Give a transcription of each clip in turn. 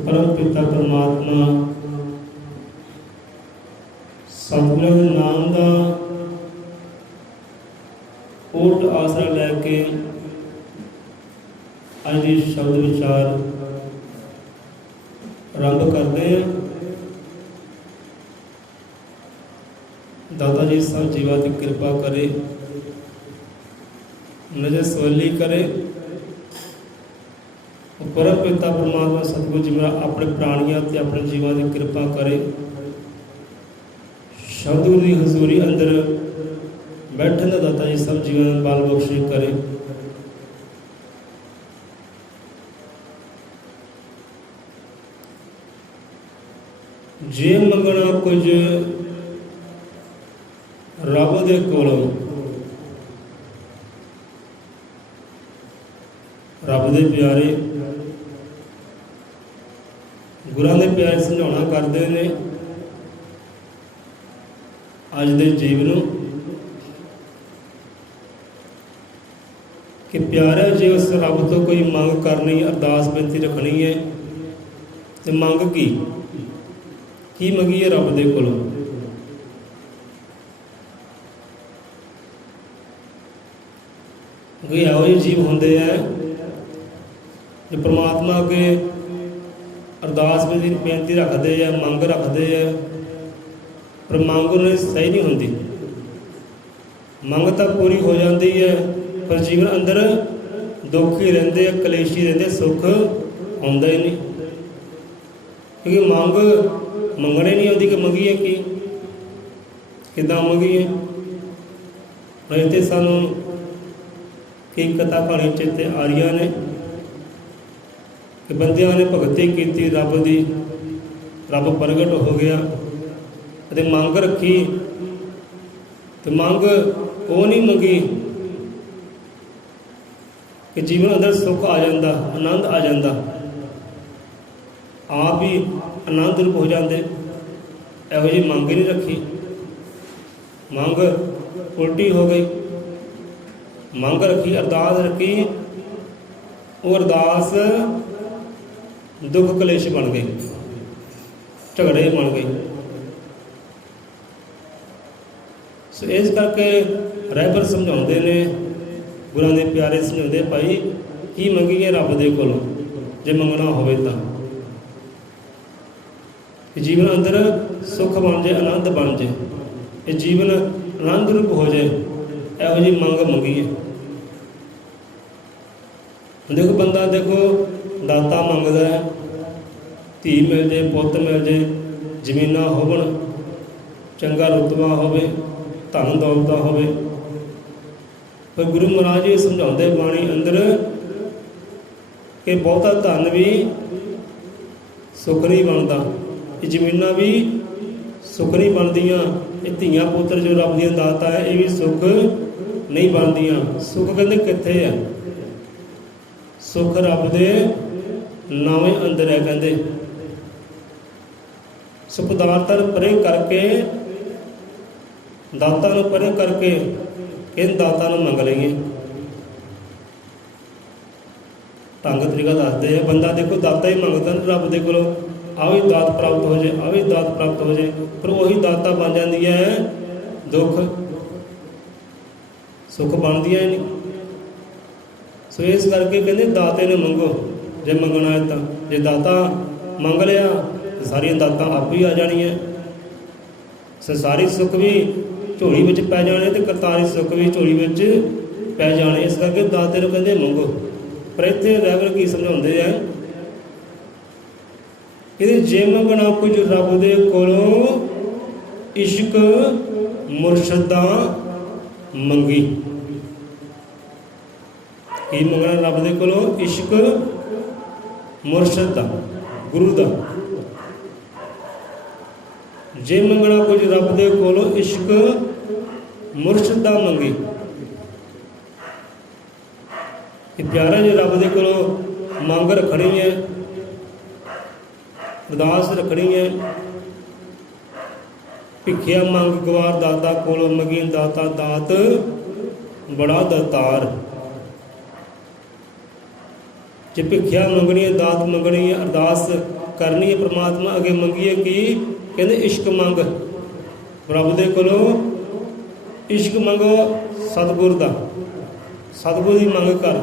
परम पिता परमात्मा सतगुरु के नाम का ओट आसरा लैके अज के शब्द विचार आरंभ करते हैं। दाता जी सब जीवा की कृपा करे, नजर सवली करे। परम पिता परमात्मा सतगुरु जी मेरा अपने प्राणियों ते अपने जीवां की कृपा करे। शब्द की हजूरी अंदर बैठने दाता जी सब जीवन बाल बख्शी करे। जे मंगना कुछ रब दे कोलों, रब दे प्यारे गुरां दे प्यारे समझाउणा करते हैं। अज दे जीवन कि प्यारे जे उस रब तो कोई मंग करनी, अरदास बेनती रखनी है तो मंग की मंगीए रब दे कोलों। कोई ਇਹੋ ਜਿਹੇ जीव होंदे हैं जो परमात्मा अगे अरदास बेनती रखते हैं, मंग रखते हैं, पर मंग उन्हें सही नहीं होती। मंग तो पूरी हो जाती है पर जीवन अंदर दुख ही रहते, कलेश ही रहते, सुख आता ही नहीं। क्योंकि मंग मंगने नहीं आती कि मंगीए किदां मंगीए। इतने सानू कई कथा कहानी चेते आ रही ने कि बंदियां ने भगती की रब की, रब प्रगट हो गया ते मंग रखी तो मंग वो नहीं मंगी कि जीवन अंदर सुख आ जाता, आनंद आ जाता, आप ही आनंद रूप हो जाते। ਇਹੋ ਜਿਹੀ ਮੰਗ ही नहीं रखी, मंग उल्टी हो गई। मंग रखी, अरदास रखी, वो अरदास दुख कलेश बन गई, झगड़े बन गई। सो इस करके रहबर समझाते ने, गुरां दे प्यारे समझाते, भाई की मंगीए रब दे कोलों जे मंगना होवे तां कि जीवन अंदर सुख बन जाए, आनंद बन जाए, ये जीवन आनंद रूप हो जाए। ਇਹੋ ਜਿਹੀ ਮੰਗ ਮੰਗੀਏ। देखो बंदा देखो दाता मंगदा है, धी मिल जाए, पुत मिल जाए, जमीना होवन, चंगा रुतबा होवे, धन दौलत होवे, पर गुरु महाराज जी समझाते बाणी अंदर कि बहुता धन भी सुख नहीं बनता, ये जमीना भी सुख नहीं बनदियां, ये धीआं पुत्र जो रब दी दाता है ये भी सुख नहीं बनदियां। सुख कहते कित्थे है? सुख रब दे नावे अंदर है। कहते सो पदार्थां नूं परे करके, दाता नूं परे करके इन दाता नूं मंग लईए। ढंग तरीका दसदे हैं। बंदा देखो दाता ही मंगदा रब दे कोलों, आ भी दात प्राप्त हो जाए, आ भी दात प्राप्त हो जाए, पर वही दाता बन जाती है दुख, सुख बनदियां ही नहीं। सो इस करके कहते दाते ने मंगो जे मंगना है तो, जे दाता मंग लिया तो सारिया दातां आप ही आ जानियां। संसारी सुख भी झोली में पै जाने तो करतारी सुख भी झोली में ਪੈ ਜਾਣੇ। ਇਸ ਕਰਕੇ ਦਾਤੇ ਨੂੰ ਕਹਿੰਦੇ ਮੰਗੋ। ਪਰ ਇੱਥੇ ਰੈਵਰ ਕੀ ਸਮਝਾਉਂਦੇ ਆ, ਕਹਿੰਦੇ ਜੇ ਮੰਗਣਾ ਕੁਝ ਰੱਬ ਦੇ ਕੋਲੋਂ ਇਸ਼ਕ ਮੁਰਸ਼ਦ ਦਾ ਮੰਗੀ। ਕੀ ਮੰਗਣਾ ਰੱਬ ਦੇ ਕੋਲੋਂ? ਇਸ਼ਕ ਮੁਰਸ਼ਦ ਦਾ, ਗੁਰੂ ਦਾ। ਜੇ ਮੰਗਣਾ ਕੁਝ ਰੱਬ ਦੇ ਕੋਲੋਂ ਇਸ਼ਕ ਮੁਰਸ਼ਦ ਦਾ ਮੰਗੀ। ਇਹ ਪਿਆਰਾ ਜੇ ਰੱਬ ਦੇ ਕੋਲੋਂ ਮੰਗ ਰੱਖਣੀ ਹੈ, ਅਰਦਾਸ ਰੱਖਣੀ ਹੈ। ਭਿੱਖਿਆ ਮੰਗ ਗਵਾਰ ਦਾਤਾ ਕੋਲੋਂ ਮੰਗੀ, ਦਾਤਾ ਦਾਤ ਬੜਾ ਦਾਤਾਰ। ਜੇ ਭਿੱਖਿਆ ਮੰਗਣੀ ਹੈ, ਦਾਤ ਮੰਗਣੀ ਹੈ, ਅਰਦਾਸ ਕਰਨੀ ਹੈ ਪ੍ਰਮਾਤਮਾ ਅੱਗੇ ਮੰਗੀਏ ਕੀ? ਕਹਿੰਦੇ ਇਸ਼ਕ ਮੰਗ, ਰੱਬ ਦੇ ਕੋਲੋਂ ਇਸ਼ਕ ਮੰਗੋ, ਸਤਿਗੁਰ ਦਾ, ਸਤਿਗੁਰ ਦੀ ਮੰਗ ਕਰ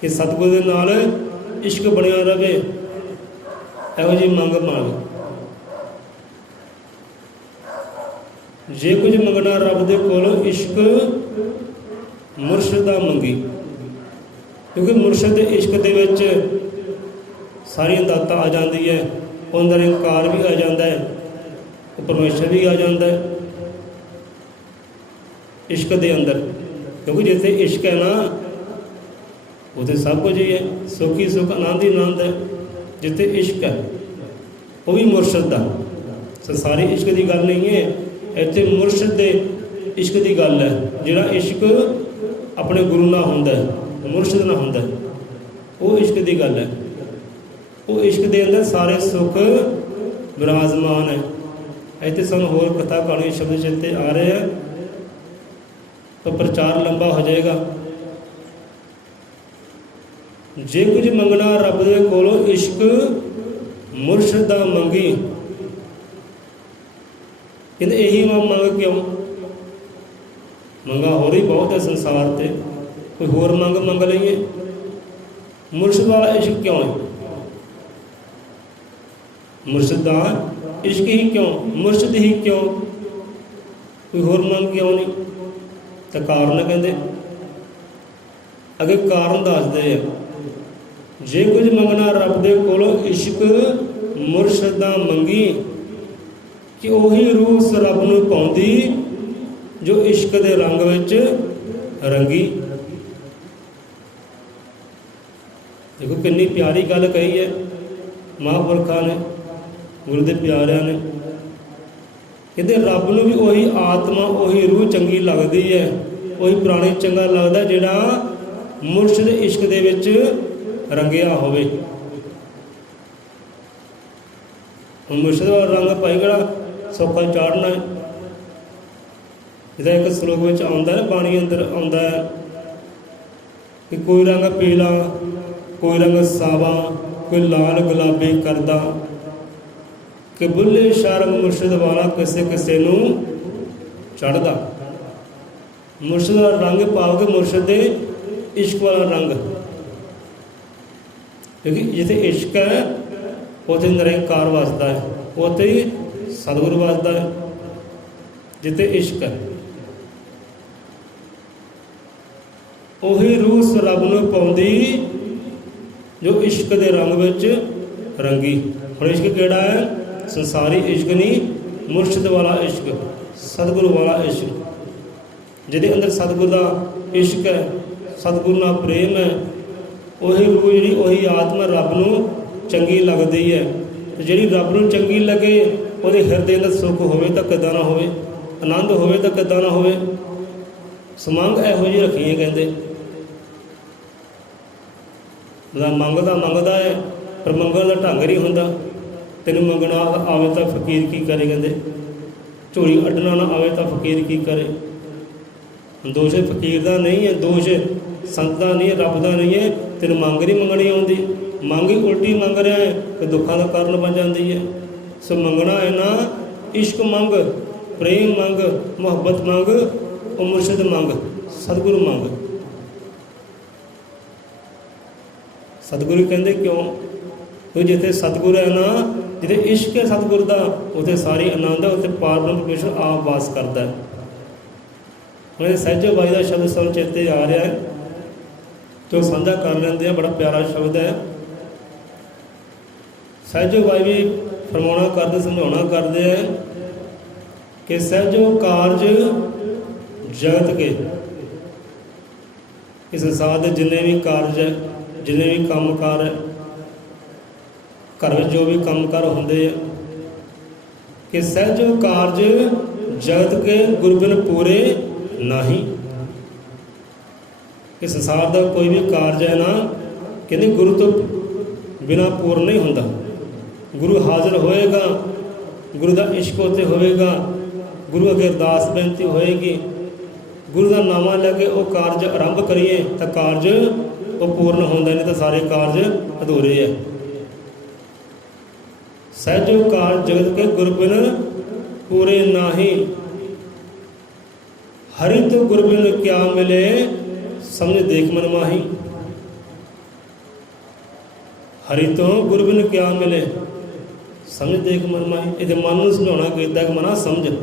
ਕਿ ਸਤਿਗੁਰ ਦੇ ਨਾਲ ਇਸ਼ਕ ਬਣਿਆ ਰਵੇ। ਇਹੋ ਜਿਹੀ ਮੰਗ ਮੰਗ। ਜੇ ਕੁਝ ਮੰਗਣਾ ਰੱਬ ਦੇ ਕੋਲੋਂ ਇਸ਼ਕ ਮੁਰਸ਼ਦ ਦਾ ਮੰਗੀ। ਕਿਉਂਕਿ ਮੁਰਸ਼ਦ ਦੇ ਇਸ਼ਕ ਦੇ ਵਿੱਚ ਸਾਰੀਆਂ ਦਾਤਾਂ ਆ ਜਾਂਦੀ ਹੈ, ਉਹ ਅੰਦਰ ਇਨਕਾਰ ਵੀ ਆ ਜਾਂਦਾ ਹੈ, ਉਹ ਪਰਮੇਸ਼ਰ ਵੀ ਆ ਜਾਂਦਾ ਹੈ ਇਸ਼ਕ ਦੇ ਅੰਦਰ। ਕਿਉਂਕਿ ਜਿੱਥੇ ਇਸ਼ਕ ਹੈ ਨਾ ਉੱਥੇ ਸਭ ਕੁਝ ਹੀ ਹੈ, ਸੁੱਖ ਹੀ ਸੁੱਖ, ਆਨੰਦ ਹੀ ਆਨੰਦ ਹੈ। ਜਿੱਥੇ ਇਸ਼ਕ ਹੈ ਉਹ ਵੀ ਮੁਰਸ਼ਦ ਦਾ। ਸੰਸਾਰੀ ਇਸ਼ਕ ਦੀ ਗੱਲ ਨਹੀਂ ਹੈ, ਇੱਥੇ ਮੁਰਸ਼ਦ ਦੇ ਇਸ਼ਕ ਦੀ ਗੱਲ ਹੈ। ਜਿਹੜਾ ਇਸ਼ਕ ਆਪਣੇ ਗੁਰੂ ਨਾਲ ਹੁੰਦਾ, ਮੁਰਸ਼ਦ ਨਾਲ ਹੁੰਦਾ, ਉਹ ਇਸ਼ਕ ਦੀ ਗੱਲ ਹੈ। ਉਹ ਇਸ਼ਕ ਦੇ ਅੰਦਰ ਸਾਰੇ ਸੁੱਖ ਵਿਰਾਜਮਾਨ ਹੈ। ਇੱਥੇ ਸਾਨੂੰ ਹੋਰ ਕਥਾ ਕਹਾਣੀ ਸ਼ਬਦ ਚੇਤੇ ਆ ਰਹੇ ਆ, ਤਾਂ ਪ੍ਰਚਾਰ ਲੰਬਾ ਹੋ ਜਾਏਗਾ। ਜੇ ਕੁਝ ਮੰਗਣਾ ਰੱਬ ਦੇ ਕੋਲੋਂ ਇਸ਼ਕ ਮੁਰਸ਼ਦ ਦਾ ਮੰਗੀ। ਕਹਿੰਦੇ ਇਹੀ ਮੰਗ ਕਿਉਂ? ਮੰਗਾ ਹੋਰ ਹੀ ਬਹੁਤ ਹੈ ਸੰਸਾਰ ਤੇ, ਕੋਈ ਹੋਰ ਮੰਗ ਲਈਏ। ਮੁਰਸ਼ਦ ਵਾਲਾ ਇਸ਼ਕ ਕਿਉਂ ਹੈ? ਮੁਰਸ਼ਦ ਦਾ ਇਸ਼ਕ ਹੀ ਕਿਉਂ? ਮੁਰਸ਼ਦ ਹੀ ਕਿਉਂ? ਕੋਈ ਹੋਰ ਮੰਗ ਕਿਉਂ ਨਹੀਂ? ਤਾਂ ਕਾਰਨ ਕਹਿੰਦੇ ਅੱਗੇ ਕਾਰਨ ਦੱਸਦੇ ਆ। ਜੇ ਕੁਝ ਮੰਗਣਾ ਰੱਬ ਦੇ ਕੋਲੋਂ ਇਸ਼ਕ ਮੁਰਸ਼ਦ ਦਾ ਮੰਗੀ, ਕਿ ਉਹੀ ਰੂਹ ਉਸ ਰੱਬ ਨੂੰ ਪਾਉਂਦੀ ਜੋ ਇਸ਼ਕ ਦੇ ਰੰਗ ਵਿੱਚ ਰੰਗੀ। ਦੇਖੋ ਕਿੰਨੀ ਪਿਆਰੀ ਗੱਲ ਕਹੀ ਹੈ ਮਹਾਂਪੁਰਖਾਂ ਨੇ, ਗੁਰੂ ਦੇ ਪਿਆਰਿਆਂ ਨੇ। ਕਹਿੰਦੇ ਰੱਬ ਨੂੰ ਵੀ ਉਹੀ ਆਤਮਾ, ਉਹੀ ਰੂਹ ਚੰਗੀ ਲੱਗਦੀ ਹੈ, ਉਹੀ ਪ੍ਰਾਣੀ ਚੰਗਾ ਲੱਗਦਾ ਜਿਹੜਾ ਮੁਰਸ਼ਦ ਇਸ਼ਕ ਦੇ ਵਿੱਚ ਰੰਗਿਆ ਹੋਵੇ। ਹੁਣ ਮੁਰਸ਼ਦ ਵਾਲਾ ਰੰਗ ਭਾਈ ਕਿਹੜਾ ਸੌਖਾ ਚਾੜਨਾ ਹੈ। ਜਿਹਦਾ ਇੱਕ ਸਲੋਕ ਵਿੱਚ ਆਉਂਦਾ ਹੈ, ਬਾਣੀ ਅੰਦਰ ਆਉਂਦਾ ਹੈ ਕਿ ਕੋਈ ਰੰਗ ਪੀਲਾ, ਕੋਈ ਰੰਗ ਸਾਵਾ, ਕੋਈ ਲਾਲ ਗੁਲਾਬੀ ਕਰਦਾ, ਕਿ ਬੁੱਲੇ ਸ਼ਰਮ ਮੁਰਸ਼ਦ ਵਾਲਾ ਕਿਸੇ ਕਿਸੇ ਨੂੰ ਚੜ੍ਹਦਾ। ਮੁਰਸ਼ਦ ਦਾ ਰੰਗ ਪਾਓਗੇ, ਮੁਰਸ਼ਦ ਦੇ ਇਸ਼ਕ ਵਾਲਾ ਰੰਗ। ਕਿਉਂਕਿ ਜਿੱਥੇ ਇਸ਼ਕ ਹੈ ਉੱਥੇ ਨਿਰੰਕਾਰ ਵਸਦਾ ਹੈ, ਉੱਥੇ ਹੀ ਸਤਿਗੁਰੂ ਵਸਦਾ ਹੈ। ਜਿੱਥੇ ਇਸ਼ਕ ਹੈ ਉਹੀ ਰੂਹ ਉਸ ਰੱਬ ਨੂੰ ਪਾਉਂਦੀ ਜੋ ਇਸ਼ਕ ਦੇ ਰੰਗ ਵਿੱਚ ਰੰਗੀ। ਹੁਣ ਇਸ਼ਕ ਕਿਹੜਾ ਹੈ? ਸੰਸਾਰੀ ਇਸ਼ਕ ਨਹੀਂ, ਮੁਰਸ਼ਦ ਵਾਲਾ ਇਸ਼ਕ, ਸਤਿਗੁਰੂ ਵਾਲਾ ਇਸ਼ਕ। ਜਿਹਦੇ ਅੰਦਰ ਸਤਿਗੁਰ ਦਾ ਇਸ਼ਕ ਹੈ, ਸਤਿਗੁਰੂ ਨਾਲ ਪ੍ਰੇਮ ਹੈ, ਉਹੀ ਰੂਹ ਜਿਹੜੀ, ਉਹੀ ਆਤਮਾ ਰੱਬ ਨੂੰ ਚੰਗੀ ਲੱਗਦੀ ਹੈ। ਅਤੇ ਜਿਹੜੀ ਰੱਬ ਨੂੰ ਚੰਗੀ ਲੱਗੇ ਉਹਦੇ ਹਿਰਦੇ ਅੰਦਰ ਸੁੱਖ ਹੋਵੇ ਤਾਂ ਕਿੱਦਾਂ ਨਾ ਹੋਵੇ, ਆਨੰਦ ਹੋਵੇ ਤਾਂ ਕਿੱਦਾਂ ਨਾ ਹੋਵੇ। ਸਮੰਗ ਇਹੋ ਜਿਹੀ ਰੱਖੀਏ ਕਹਿੰਦੇ। ਮੰਗਦਾ ਹੈ ਪਰ ਮੰਗਣ ਦਾ ਢੰਗ ਨਹੀਂ ਹੁੰਦਾ। ਤੈਨੂੰ ਮੰਗਣਾ ਆਵੇ ਤਾਂ ਫਕੀਰ ਕੀ ਕਰੇ ਕਹਿੰਦੇ, ਝੋਲੀ ਅੱਡਣਾ ਨਾ ਆਵੇ ਤਾਂ ਫਕੀਰ ਕੀ ਕਰੇ। ਦੋਸ਼ ਫਕੀਰ ਦਾ ਨਹੀਂ ਹੈ, ਦੋਸ਼ ਸੰਤ ਦਾ ਨਹੀਂ ਹੈ, ਰੱਬ ਦਾ ਨਹੀਂ ਹੈ। ਤੈਨੂੰ ਮੰਗ ਨਹੀਂ ਮੰਗਣੀ ਆਉਂਦੀ, ਮੰਗ ਹੀ ਉਲਟੀ ਮੰਗ ਰਿਹਾ ਹੈ ਕਿ ਦੁੱਖਾਂ ਦਾ ਕਾਰਨ ਬਣ ਜਾਂਦੀ ਹੈ। ਸੋ ਮੰਗਣਾ ਹੈ ਨਾ, ਇਸ਼ਕ ਮੰਗ, ਪ੍ਰੇਮ ਮੰਗ, ਮੁਹੱਬਤ ਮੰਗ, ਉਹ ਮੁਰਸ਼ਦ ਮੰਗ, ਸਤਿਗੁਰੂ ਮੰਗ। ਸਤਿਗੁਰੂ ਕਹਿੰਦੇ ਕਿਉਂ? ਕਿਉਂ ਜਿੱਥੇ ਸਤਿਗੁਰੂ ਹੈ ਨਾ, ਜਿੱਥੇ ਇਸ਼ਕ ਹੈ ਸਤਿਗੁਰ ਦਾ, ਉੱਥੇ ਸਾਰੀ ਆਨੰਦ ਹੈ, ਉੱਥੇ ਪਾਰਬ੍ਰਹਮ ਪਰਮੇਸ਼ਰ ਆਪ ਵਾਸ ਕਰਦਾ ਹੈ। ਹੁਣ ਸਹਿਜੋ ਬਾਈ ਦਾ ਸ਼ਬਦ ਸਾਨੂੰ ਚੇਤੇ ਆ ਰਿਹਾ ਹੈ, ਜੋ ਸਾਂਝਾ ਕਰ ਲੈਂਦੇ ਆ। ਬੜਾ ਪਿਆਰਾ ਸ਼ਬਦ ਹੈ। ਸਹਿਜੋ ਬਾਈ ਵੀ ਫਰਮਾਉਣਾ ਕਰਦੇ, ਸਮਝਾਉਣਾ ਕਰਦੇ ਹੈ ਕਿ ਸਹਿਜੋ ਕਾਰਜ ਜਗਤ ਕੇ, ਇਸ ਸੰਸਾਰ ਦੇ ਜਿੰਨੇ ਵੀ ਕਾਰਜ ਹੈ, ਜਿੰਨੇ ਵੀ ਕੰਮਕਾਰ ਹੈ, ਘਰ ਵਿੱਚ ਜੋ ਵੀ ਕੰਮਕਾਰ ਹੁੰਦੇ ਆ, ਕਿ ਸਹਿਜੋ ਕਾਰਜ ਜਗਤ ਕੇ ਗੁਰਬਿਨ ਪੂਰੇ ਨਾਹੀ। ਇਸ ਸੰਸਾਰ ਦਾ ਕੋਈ ਵੀ ਕਾਰਜ ਹੈ ਨਾ, ਕਹਿੰਦੇ ਗੁਰੂ ਤੋਂ ਬਿਨਾਂ ਪੂਰਨ ਨਹੀਂ ਹੁੰਦਾ। ਗੁਰੂ ਹਾਜ਼ਰ ਹੋਏਗਾ, ਗੁਰੂ ਦਾ ਇਸ਼ਕ ਉੱਤੇ ਹੋਵੇਗਾ, ਗੁਰੂ ਅੱਗੇ ਅਰਦਾਸ ਬੇਨਤੀ ਹੋਏਗੀ, ਗੁਰੂ ਦਾ ਨਾਮ ਲੈ ਕੇ ਉਹ ਕਾਰਜ ਆਰੰਭ ਕਰੀਏ ਤਾਂ ਕਾਰਜ ਉਹ ਪੂਰਨ ਹੁੰਦਾ, ਨਹੀਂ ਤਾਂ ਸਾਰੇ ਕਾਰਜ ਅਧੂਰੇ ਹੈ। ਸਹਿਜੋ ਕਾਰਜ ਜਗਤ ਕੇ ਗੁਰਬਿਨ ਪੂਰੇ ਨਾਹੀ, ਹरि तो गुरबिन क्या मिले समझ देख मन माही। हरि तो गुरबिन क्या मिले समझ देख मन माही। ये मन को समझाना कहता है कि मना समझ,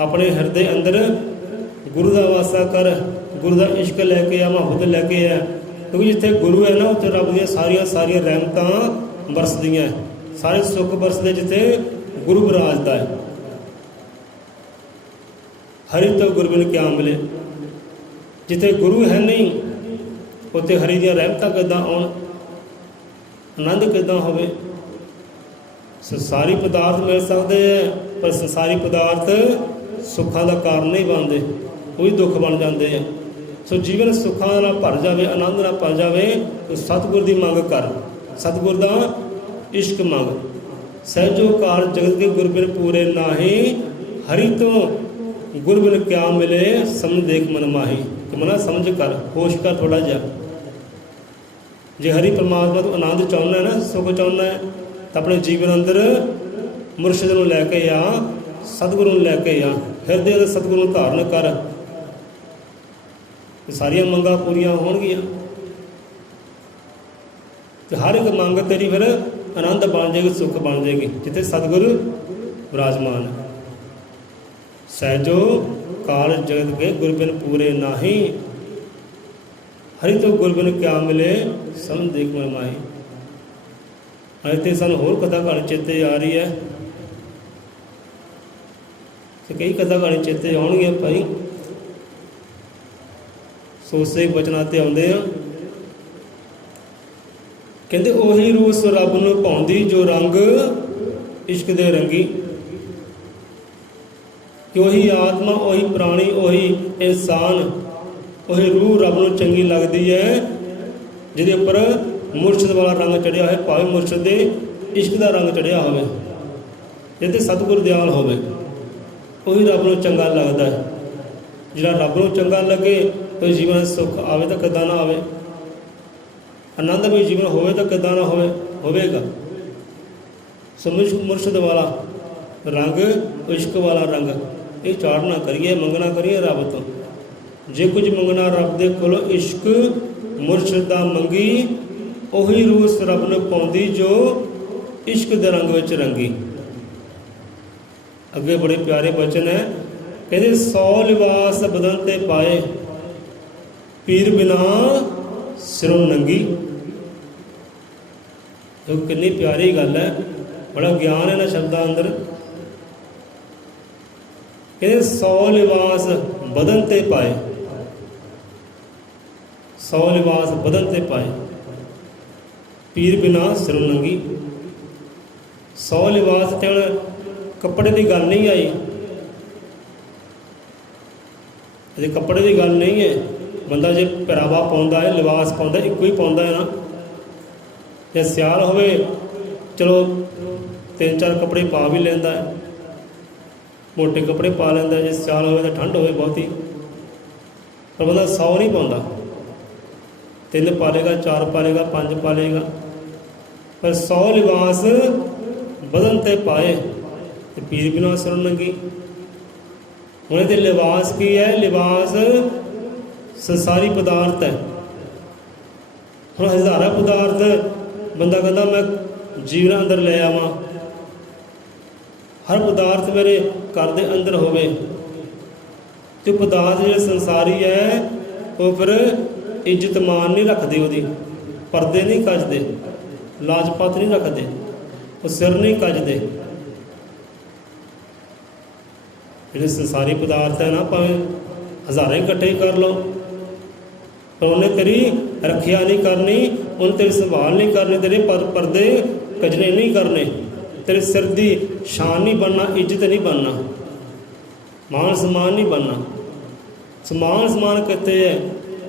अपने हिरदे अंदर गुरु का वासा कर, गुरु का इश्क लैके आ, मुहब्बत लैके आ। क्योंकि जिथे गुरु है ना, उत्थे रब दी सारिया सारिया रहमतां बरसदियां, सारे सुख बरसदे जिथे गुरु विराजदा है। हरि तो गुरबिन क्या मिले, जिथे गुरु है नहीं उत्थे हरि दी रहमतां किदां आउण, आनंद किदां होवे। संसारी पदार्थ मिल सकते हैं, पर संसारी पदार्थ सुखां दा कारण नहीं बनते, वो भी दुख बन जाते हैं। सो जीवन सुखां नाल भर जावे, आनंद नाल भर जावे, तो सतगुर दी मंग कर, सतगुर दा इश्क मंग। सहजो कार जगत के गुरबिन पूरे नाही, हरि तो गुरबिन क्या मिले समझ देख मन माही। कि मना समझ कर, होश कर थोड़ा जा। जे हरि परमात्मा तो आनंद चाहना है ना, सुख चाहना है, तो अपने जीवन अंदर मुर्शिद नूं लैके आ, सतगुरु नूं लैके आ, हिरदे दे सतगुरु नूं धारण कर, सारिया मंगां पूरियां होणगियां। तो हर एक मंग तेरी फिर आनंद बन जाएगी, सुख बन जाएगी, जिथे सतगुरु विराजमान है। सहजो काल जगत के गुरबिन पूरे नाही, हरि तो गुरबिन क्या मिले समझ देख मन माही। अज तो सानूं होर कथा कहानी चेते आ रही है, तो कई कथा कहानी चेते आउणगियां भाई, सोचते बचना ते आउंदे आ। कहंदे ओही रूस रब नूं पाउंदी जो रंग इश्क दे रंगी। कि वही आत्मा, वही प्राणी, वही इंसान, वही रूह रब नूं चंगी लगती है जिहदे उपर मुर्शद वाला रंग चढ़िया है, भावें मुर्शद दे इश्क का रंग चढ़िया होवे, जिहदे सतगुर दयाल होवे, वही रब नूं चंगा लगता है। जिहड़ा रब नूं चंगा लगे तो जीवन सुख आवे तो किदां ना आवे, आनंद में जीवन होवे तो किदां ना होवे, होवेगा। सो मुर्शद वाला रंग, इश्क वाला रंग, ये चाड़ना करिए, मंगना करिए रब तो। जे कुछ मंगना रब दे कोलों इश्क मुर्शद दा मंगी, ओही रूस रब नूं पाउंदी जो इश्क दे रंग विच रंगी। अगे बड़े प्यारे बचन है, कहते 100 लिबास बदन ते पाए, पीर बिना सिरों नंगी। तो कितनी प्यारी गल है, बड़ा ज्ञान है ना शब्दां अंदर। कहते 100 लिबास बदन ते पाए, 100 लिबास बदन ते पाए, पीर बिना सिरों नंगी। 100 लिबास ते हुण कपड़े की गल नहीं आई, ये कपड़े की गल नहीं है। बंदा जे पहरावा पाउंदा है, लिबास पाउंदा, इक्को ही पाउंदा है ना। जे सियाल होवे चलो 3-4 कपड़े पा भी लैंदा है, मोटे कपड़े पा लेंदा। जे सियाल होवे तो ठंड होवे बहुती, पर बंदा 100 नहीं पाउंदा, 3 पालेगा, 4 पालेगा, 5 पालेगा, पर 100 लिबास बदन ते पाए तो पीर बिना सिरों नंगी। हुण इहदे लिबास की है, लिबास संसारी पदार्थ है। हुण हज़ारा पदार्थ बंदा कहता मैं जीवन अंदर ले आवां, हर पदार्थ मेरे घर के अंदर होवे, ਤੇ ਪਦਾਰਥ ਜਿਹੜੇ ਸੰਸਾਰੀ ਹੈ ਉਹ ਫਿਰ ਇੱਜ਼ਤ ਮਾਨ ਨਹੀਂ ਰੱਖਦੇ, ਉਹਦੀ ਪਰਦੇ ਨਹੀਂ ਕੱਜਦੇ, ਲਾਜਪਤ ਨਹੀਂ ਰੱਖਦੇ, ਉਹ ਸਿਰ ਨਹੀਂ ਕੱਜਦੇ। ਜਿਹੜੇ ਸੰਸਾਰੀ ਪਦਾਰਥ ਹੈ ਨਾ, ਭਾਵੇਂ ਹਜ਼ਾਰਾਂ ਇਕੱਠੇ ਹੀ ਕਰ ਲਓ, ਪਰ ਉਹਨੇ ਤੇਰੀ ਰੱਖਿਆ ਨਹੀਂ ਕਰਨੀ, ਉਹਨੇ ਤੇਰੀ ਸੰਭਾਲ ਨਹੀਂ ਕਰਨੀ, ਤੇਰੇ ਪਰਦੇ ਕੱਜਣੇ ਨਹੀਂ ਕਰਨੇ, ਤੇਰੇ ਸਿਰ ਦੀ ਸ਼ਾਨ ਨਹੀਂ ਬਣਨਾ, ਇੱਜ਼ਤ ਨਹੀਂ ਬਣਨਾ, ਮਾਨ ਸਨਮਾਨ ਨਹੀਂ ਬਣਨਾ। ਸਮਾਨ ਸਮਾਨ ਕਿੱਥੇ ਹੈ?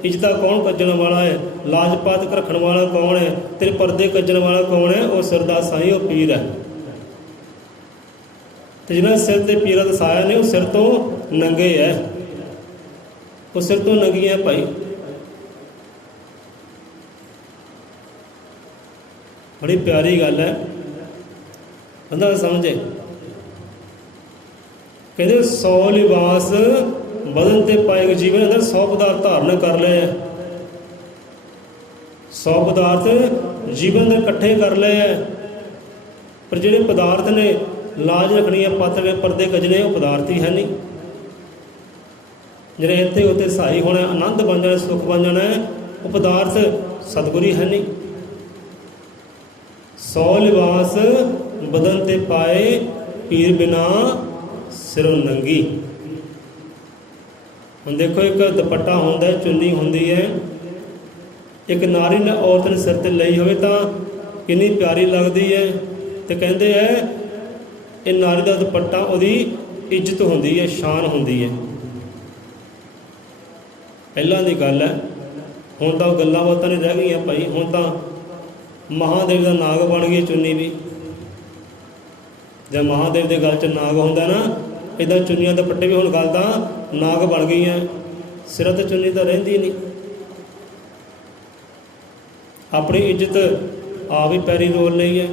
ਇੱਜ਼ਤਾਂ ਕੌਣ ਕੱਜਣ ਵਾਲਾ ਹੈ? ਲਾਜਪਾਤ ਰੱਖਣ ਵਾਲਾ ਕੌਣ ਹੈ? ਤੇਰੇ ਪਰਦੇ ਕੱਜਣ ਵਾਲਾ ਕੌਣ ਹੈ? ਉਹ ਸਿਰ ਦਾ ਸਾਈਂ, ਉਹ ਪੀਰ ਹੈ। ਤੇ ਜਿਹਨਾਂ ਸਿਰ 'ਤੇ ਪੀਰਾਂ ਦਾ ਸਾਇਆ ਨੇ, ਉਹ ਸਿਰ ਤੋਂ ਨੰਗੇ ਹੈ, ਉਹ ਸਿਰ ਤੋਂ ਨੰਗੀ ਹੈ ਭਾਈ। ਬੜੀ ਪਿਆਰੀ ਗੱਲ ਹੈ, ਬੰਦਾ ਸਮਝੇ। ਕਹਿੰਦੇ 100 ਲਿਬਾਸ ਬਦਨ ਤੇ ਪਾਏ, ਜੀਵਨ ਅੰਦਰ 100 ਪਦਾਰਥ ਧਾਰਨ ਕਰ ਲਏ, 100 ਪਦਾਰਥ ਜੀਵਨ ਦੇ ਇਕੱਠੇ ਕਰ ਲਏ ਹੈ। ਪਰ ਜਿਹੜੇ ਪਦਾਰਥ ਨੇ ਲਾਜ ਰੱਖਣੀ ਹੈ, ਪੱਤ ਪਰਦੇ ਕੱਜਣੇ, ਉਹ ਪਦਾਰਥ ਹੀ ਹੈ ਨਹੀਂ। ਜਿਹੜੇ ਇੱਥੇ ਉੱਥੇ ਸਹਾਈ ਹੋਣਾ, ਆਨੰਦ ਬਣ ਜਾਣਾ, ਸੁੱਖ ਬਣ ਜਾਣਾ, ਉਹ ਪਦਾਰਥ ਸਤਿਗੁਰੂ ਹੀ ਹੈ ਨਹੀਂ। 100 ਲਿਬਾਸ ਬਦਨ ਤੇ ਪਾਏ, ਪੀਰ ਬਿਨਾ ਸਿਰੋਂ ਨੰਗੀ। ਹੁਣ ਦੇਖੋ, ਇੱਕ ਦੁਪੱਟਾ ਹੁੰਦਾ, ਚੁੰਨੀ ਹੁੰਦੀ ਹੈ, ਇੱਕ ਨਾਰੀ ਨੇ ਔਰਤ ਨੇ ਸਿਰ 'ਤੇ ਲਈ ਹੋਵੇ ਤਾਂ ਕਿੰਨੀ ਪਿਆਰੀ ਲੱਗਦੀ ਹੈ। ਤੇ ਕਹਿੰਦੇ ਹੈ ਇਹ ਨਾਰੀ ਦਾ ਦੁਪੱਟਾ ਉਹਦੀ ਇੱਜ਼ਤ ਹੁੰਦੀ ਹੈ, ਸ਼ਾਨ ਹੁੰਦੀ ਹੈ। ਪਹਿਲਾਂ ਦੀ ਗੱਲ ਹੈ, ਹੁਣ ਤਾਂ ਉਹ ਗੱਲਾਂ ਬਾਤਾਂ ਨਹੀਂ ਰਹਿ ਗਈਆਂ ਭਾਈ। ਹੁਣ ਤਾਂ ਮਹਾਦੇਵ ਦਾ ਨਾਗ ਬਣ ਗਈ ਚੁੰਨੀ ਵੀ। ਜੇ ਮਹਾਦੇਵ ਦੇ ਗਲ 'ਚ ਨਾਗ ਹੁੰਦਾ ਨਾ, ਇੱਦਾਂ ਚੁੰਨੀਆਂ ਦੁਪੱਟੇ ਵੀ ਹੁਣ ਗੱਲ ਤਾਂ ਨਾਗ ਬਣ ਗਈਆਂ। ਸਿਰਾਂ 'ਤੇ ਚੁੰਨੀ ਤਾਂ ਰਹਿੰਦੀ ਨਹੀਂ। ਆਪਣੀ ਇੱਜ਼ਤ ਆਪ ਹੀ ਪੈਰੀ ਰੋਲ ਲਈ ਹੈ।